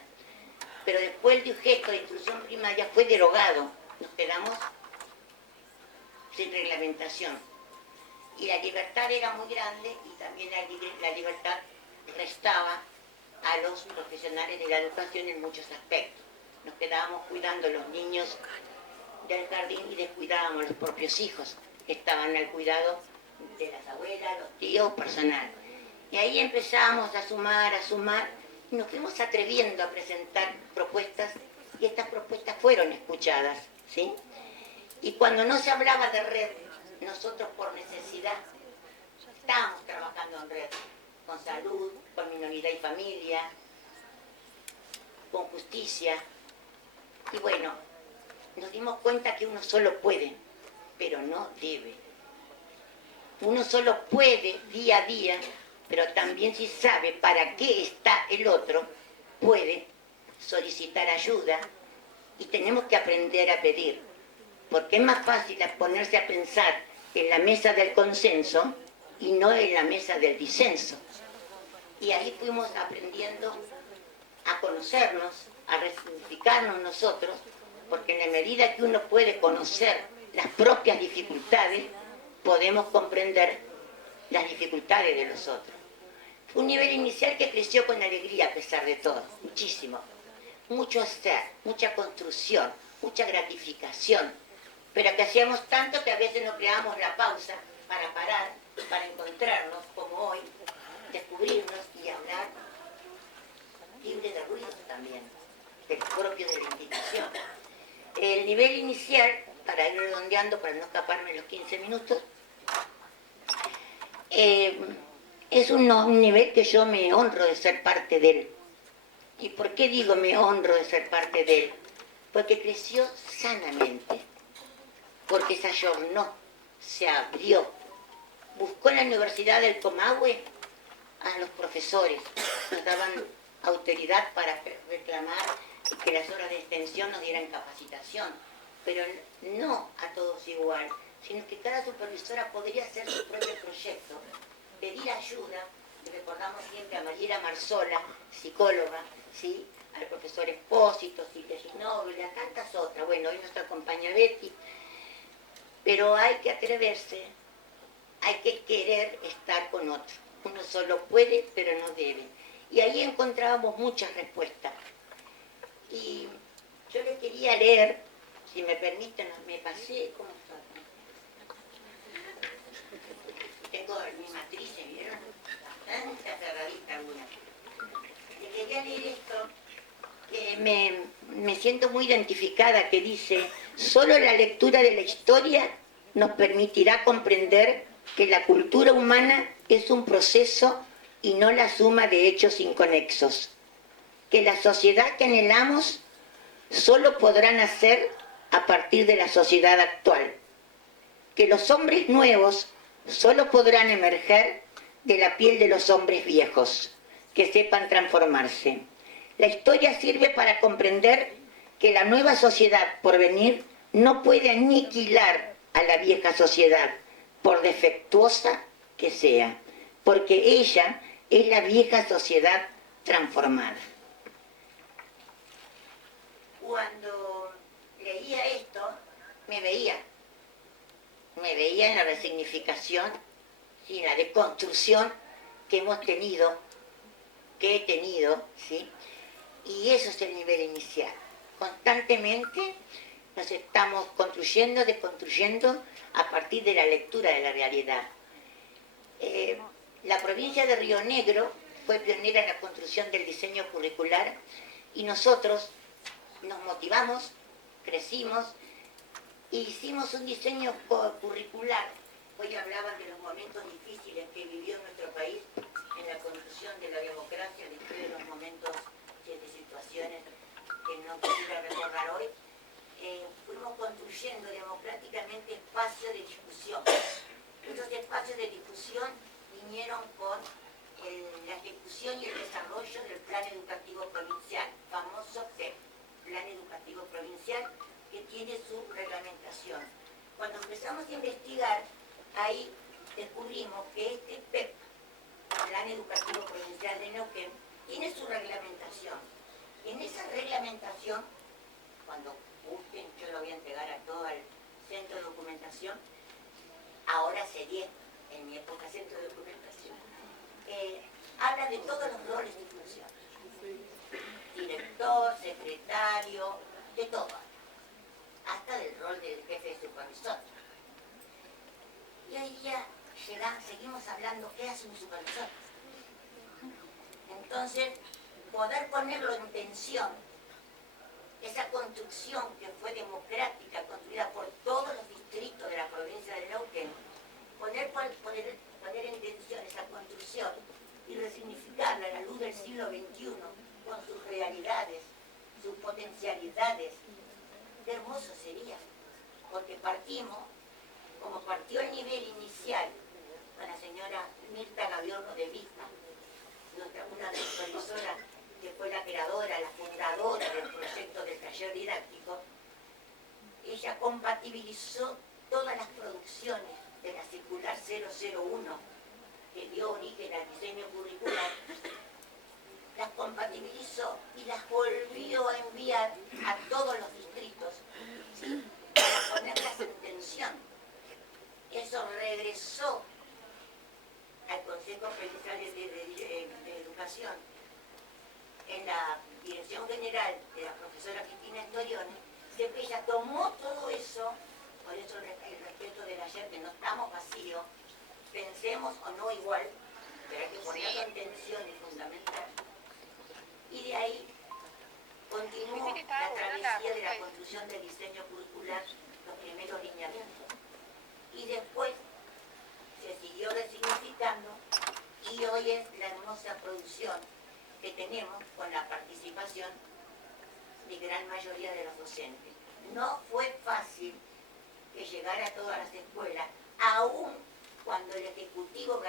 pero después el digesto de instrucción primaria fue derogado, nos quedamos sin reglamentación. Y la libertad era muy grande y también la libertad restaba a los profesionales de la educación en muchos aspectos. Nos quedábamos cuidando los niños del jardín y descuidábamos los propios hijos que estaban al cuidado de las abuelas, los tíos, personal. Y ahí empezamos a sumar y nos fuimos atreviendo a presentar propuestas y estas propuestas fueron escuchadas, ¿sí? Y cuando no se hablaba de red, nosotros por necesidad estábamos trabajando en red, con salud, con minoridad y familia, con justicia. Y bueno, nos dimos cuenta que uno solo puede, pero no debe. Uno solo puede día a día, pero también si sabe para qué está el otro, puede solicitar ayuda y tenemos que aprender a pedir. Porque es más fácil ponerse a pensar en la mesa del consenso y no en la mesa del disenso. Y ahí fuimos aprendiendo a conocernos, a resignificarnos nosotros, porque en la medida que uno puede conocer las propias dificultades, podemos comprender las dificultades de los otros. Fue un nivel inicial que creció con alegría a pesar de todo, muchísimo. Mucho hacer, mucha construcción, mucha gratificación, pero que hacíamos tanto que a veces no creábamos la pausa para parar, para encontrarnos como hoy, descubrirnos y hablar libre de ruido también, del propio de la institución. El nivel inicial, para ir redondeando, para no escaparme los 15 minutos, es un nivel que yo me honro de ser parte de él. ¿Y por qué digo me honro de ser parte de él? Porque creció sanamente, porque se ayornó, se abrió, buscó en la Universidad del Comahue a los profesores, nos daban autoridad para reclamar que las horas de extensión nos dieran capacitación, pero no a todos igual, sino que cada supervisora podría hacer su propio proyecto, pedir ayuda. Recordamos siempre a Mariela Marzola, psicóloga, ¿sí? Al profesor Espósito, Silvia Ginóbili, a tantas otras. Bueno, hoy nos acompaña Betty, pero hay que atreverse, hay que querer estar con otro. Uno solo puede, pero no debe. Y ahí encontrábamos muchas respuestas. Y yo les quería leer, si me permiten, me pasé, ¿cómo está? Tengo mi matriz, ¿vieron? Está cerradita alguna. Les quería leer esto, que me siento muy identificada, que dice: solo la lectura de la historia nos permitirá comprender que la cultura humana es un proceso y no la suma de hechos inconexos, que la sociedad que anhelamos solo podrá nacer a partir de la sociedad actual, que los hombres nuevos solo podrán emerger de la piel de los hombres viejos, que sepan transformarse. La historia sirve para comprender que la nueva sociedad por venir no puede aniquilar a la vieja sociedad, por defectuosa que sea, porque ella es la vieja sociedad transformada. Cuando leía esto, me veía en la resignificación y en la deconstrucción que hemos tenido, que he tenido, ¿sí? Y eso es el nivel inicial. Constantemente nos estamos construyendo, desconstruyendo a partir de la lectura de la realidad. La provincia de Río Negro fue pionera en la construcción del diseño curricular y nosotros nos motivamos, crecimos e hicimos un diseño curricular. Hoy hablaban de los momentos difíciles que vivió nuestro país en la construcción de la democracia, después de los momentos de situaciones que no quisiera recordar hoy. Fuimos construyendo democráticamente espacios de discusión. Esos espacios de discusión vinieron con la ejecución y el desarrollo del Plan Educativo Provincial, famoso PEP, Plan Educativo Provincial, que tiene su reglamentación. Cuando empezamos a investigar, ahí descubrimos que este PEP, Plan Educativo Provincial de Neuquén, tiene su reglamentación. En esa reglamentación, cuando busquen, yo lo voy a entregar a todo el centro de documentación, ahora sería, en mi época, centro de documentación, habla de todos los roles de función. Director, secretario, de todo. Hasta del rol del jefe de supervisor. Y hoy día seguimos hablando, ¿qué hace un supervisor? Entonces, poder ponerlo en tensión, esa construcción que fue democrática, construida por todos los distritos de la provincia de Neuquén, poner en tensión esa construcción y resignificarla a la luz del siglo XXI, con sus realidades, sus potencialidades, qué hermoso sería, porque partimos, como partió el nivel inicial con la señora Mirta Gaviorno de Vista, una supervisora que fue la creadora, la fundadora del proyecto del taller didáctico. Ella compatibilizó todas las producciones de la circular 001 que dio origen al diseño curricular, las compatibilizó y las volvió a enviar a todos los distritos, ¿sí?, para ponerlas en tensión. Eso regresó al Consejo Provincial de Educación, en la dirección general de la profesora Cristina Storione. Ella tomó todo eso, por eso el respeto del ayer, que no estamos vacíos, pensemos o no igual, pero hay que ponerlo en tensión y fundamental. Y de ahí continuó la travesía de la construcción del diseño curricular, los primeros lineamientos. Y después se siguió resignificando y hoy es la hermosa producción que tenemos con la participación de gran mayoría de los docentes. No fue fácil que llegara a todas las escuelas, aún cuando el Ejecutivo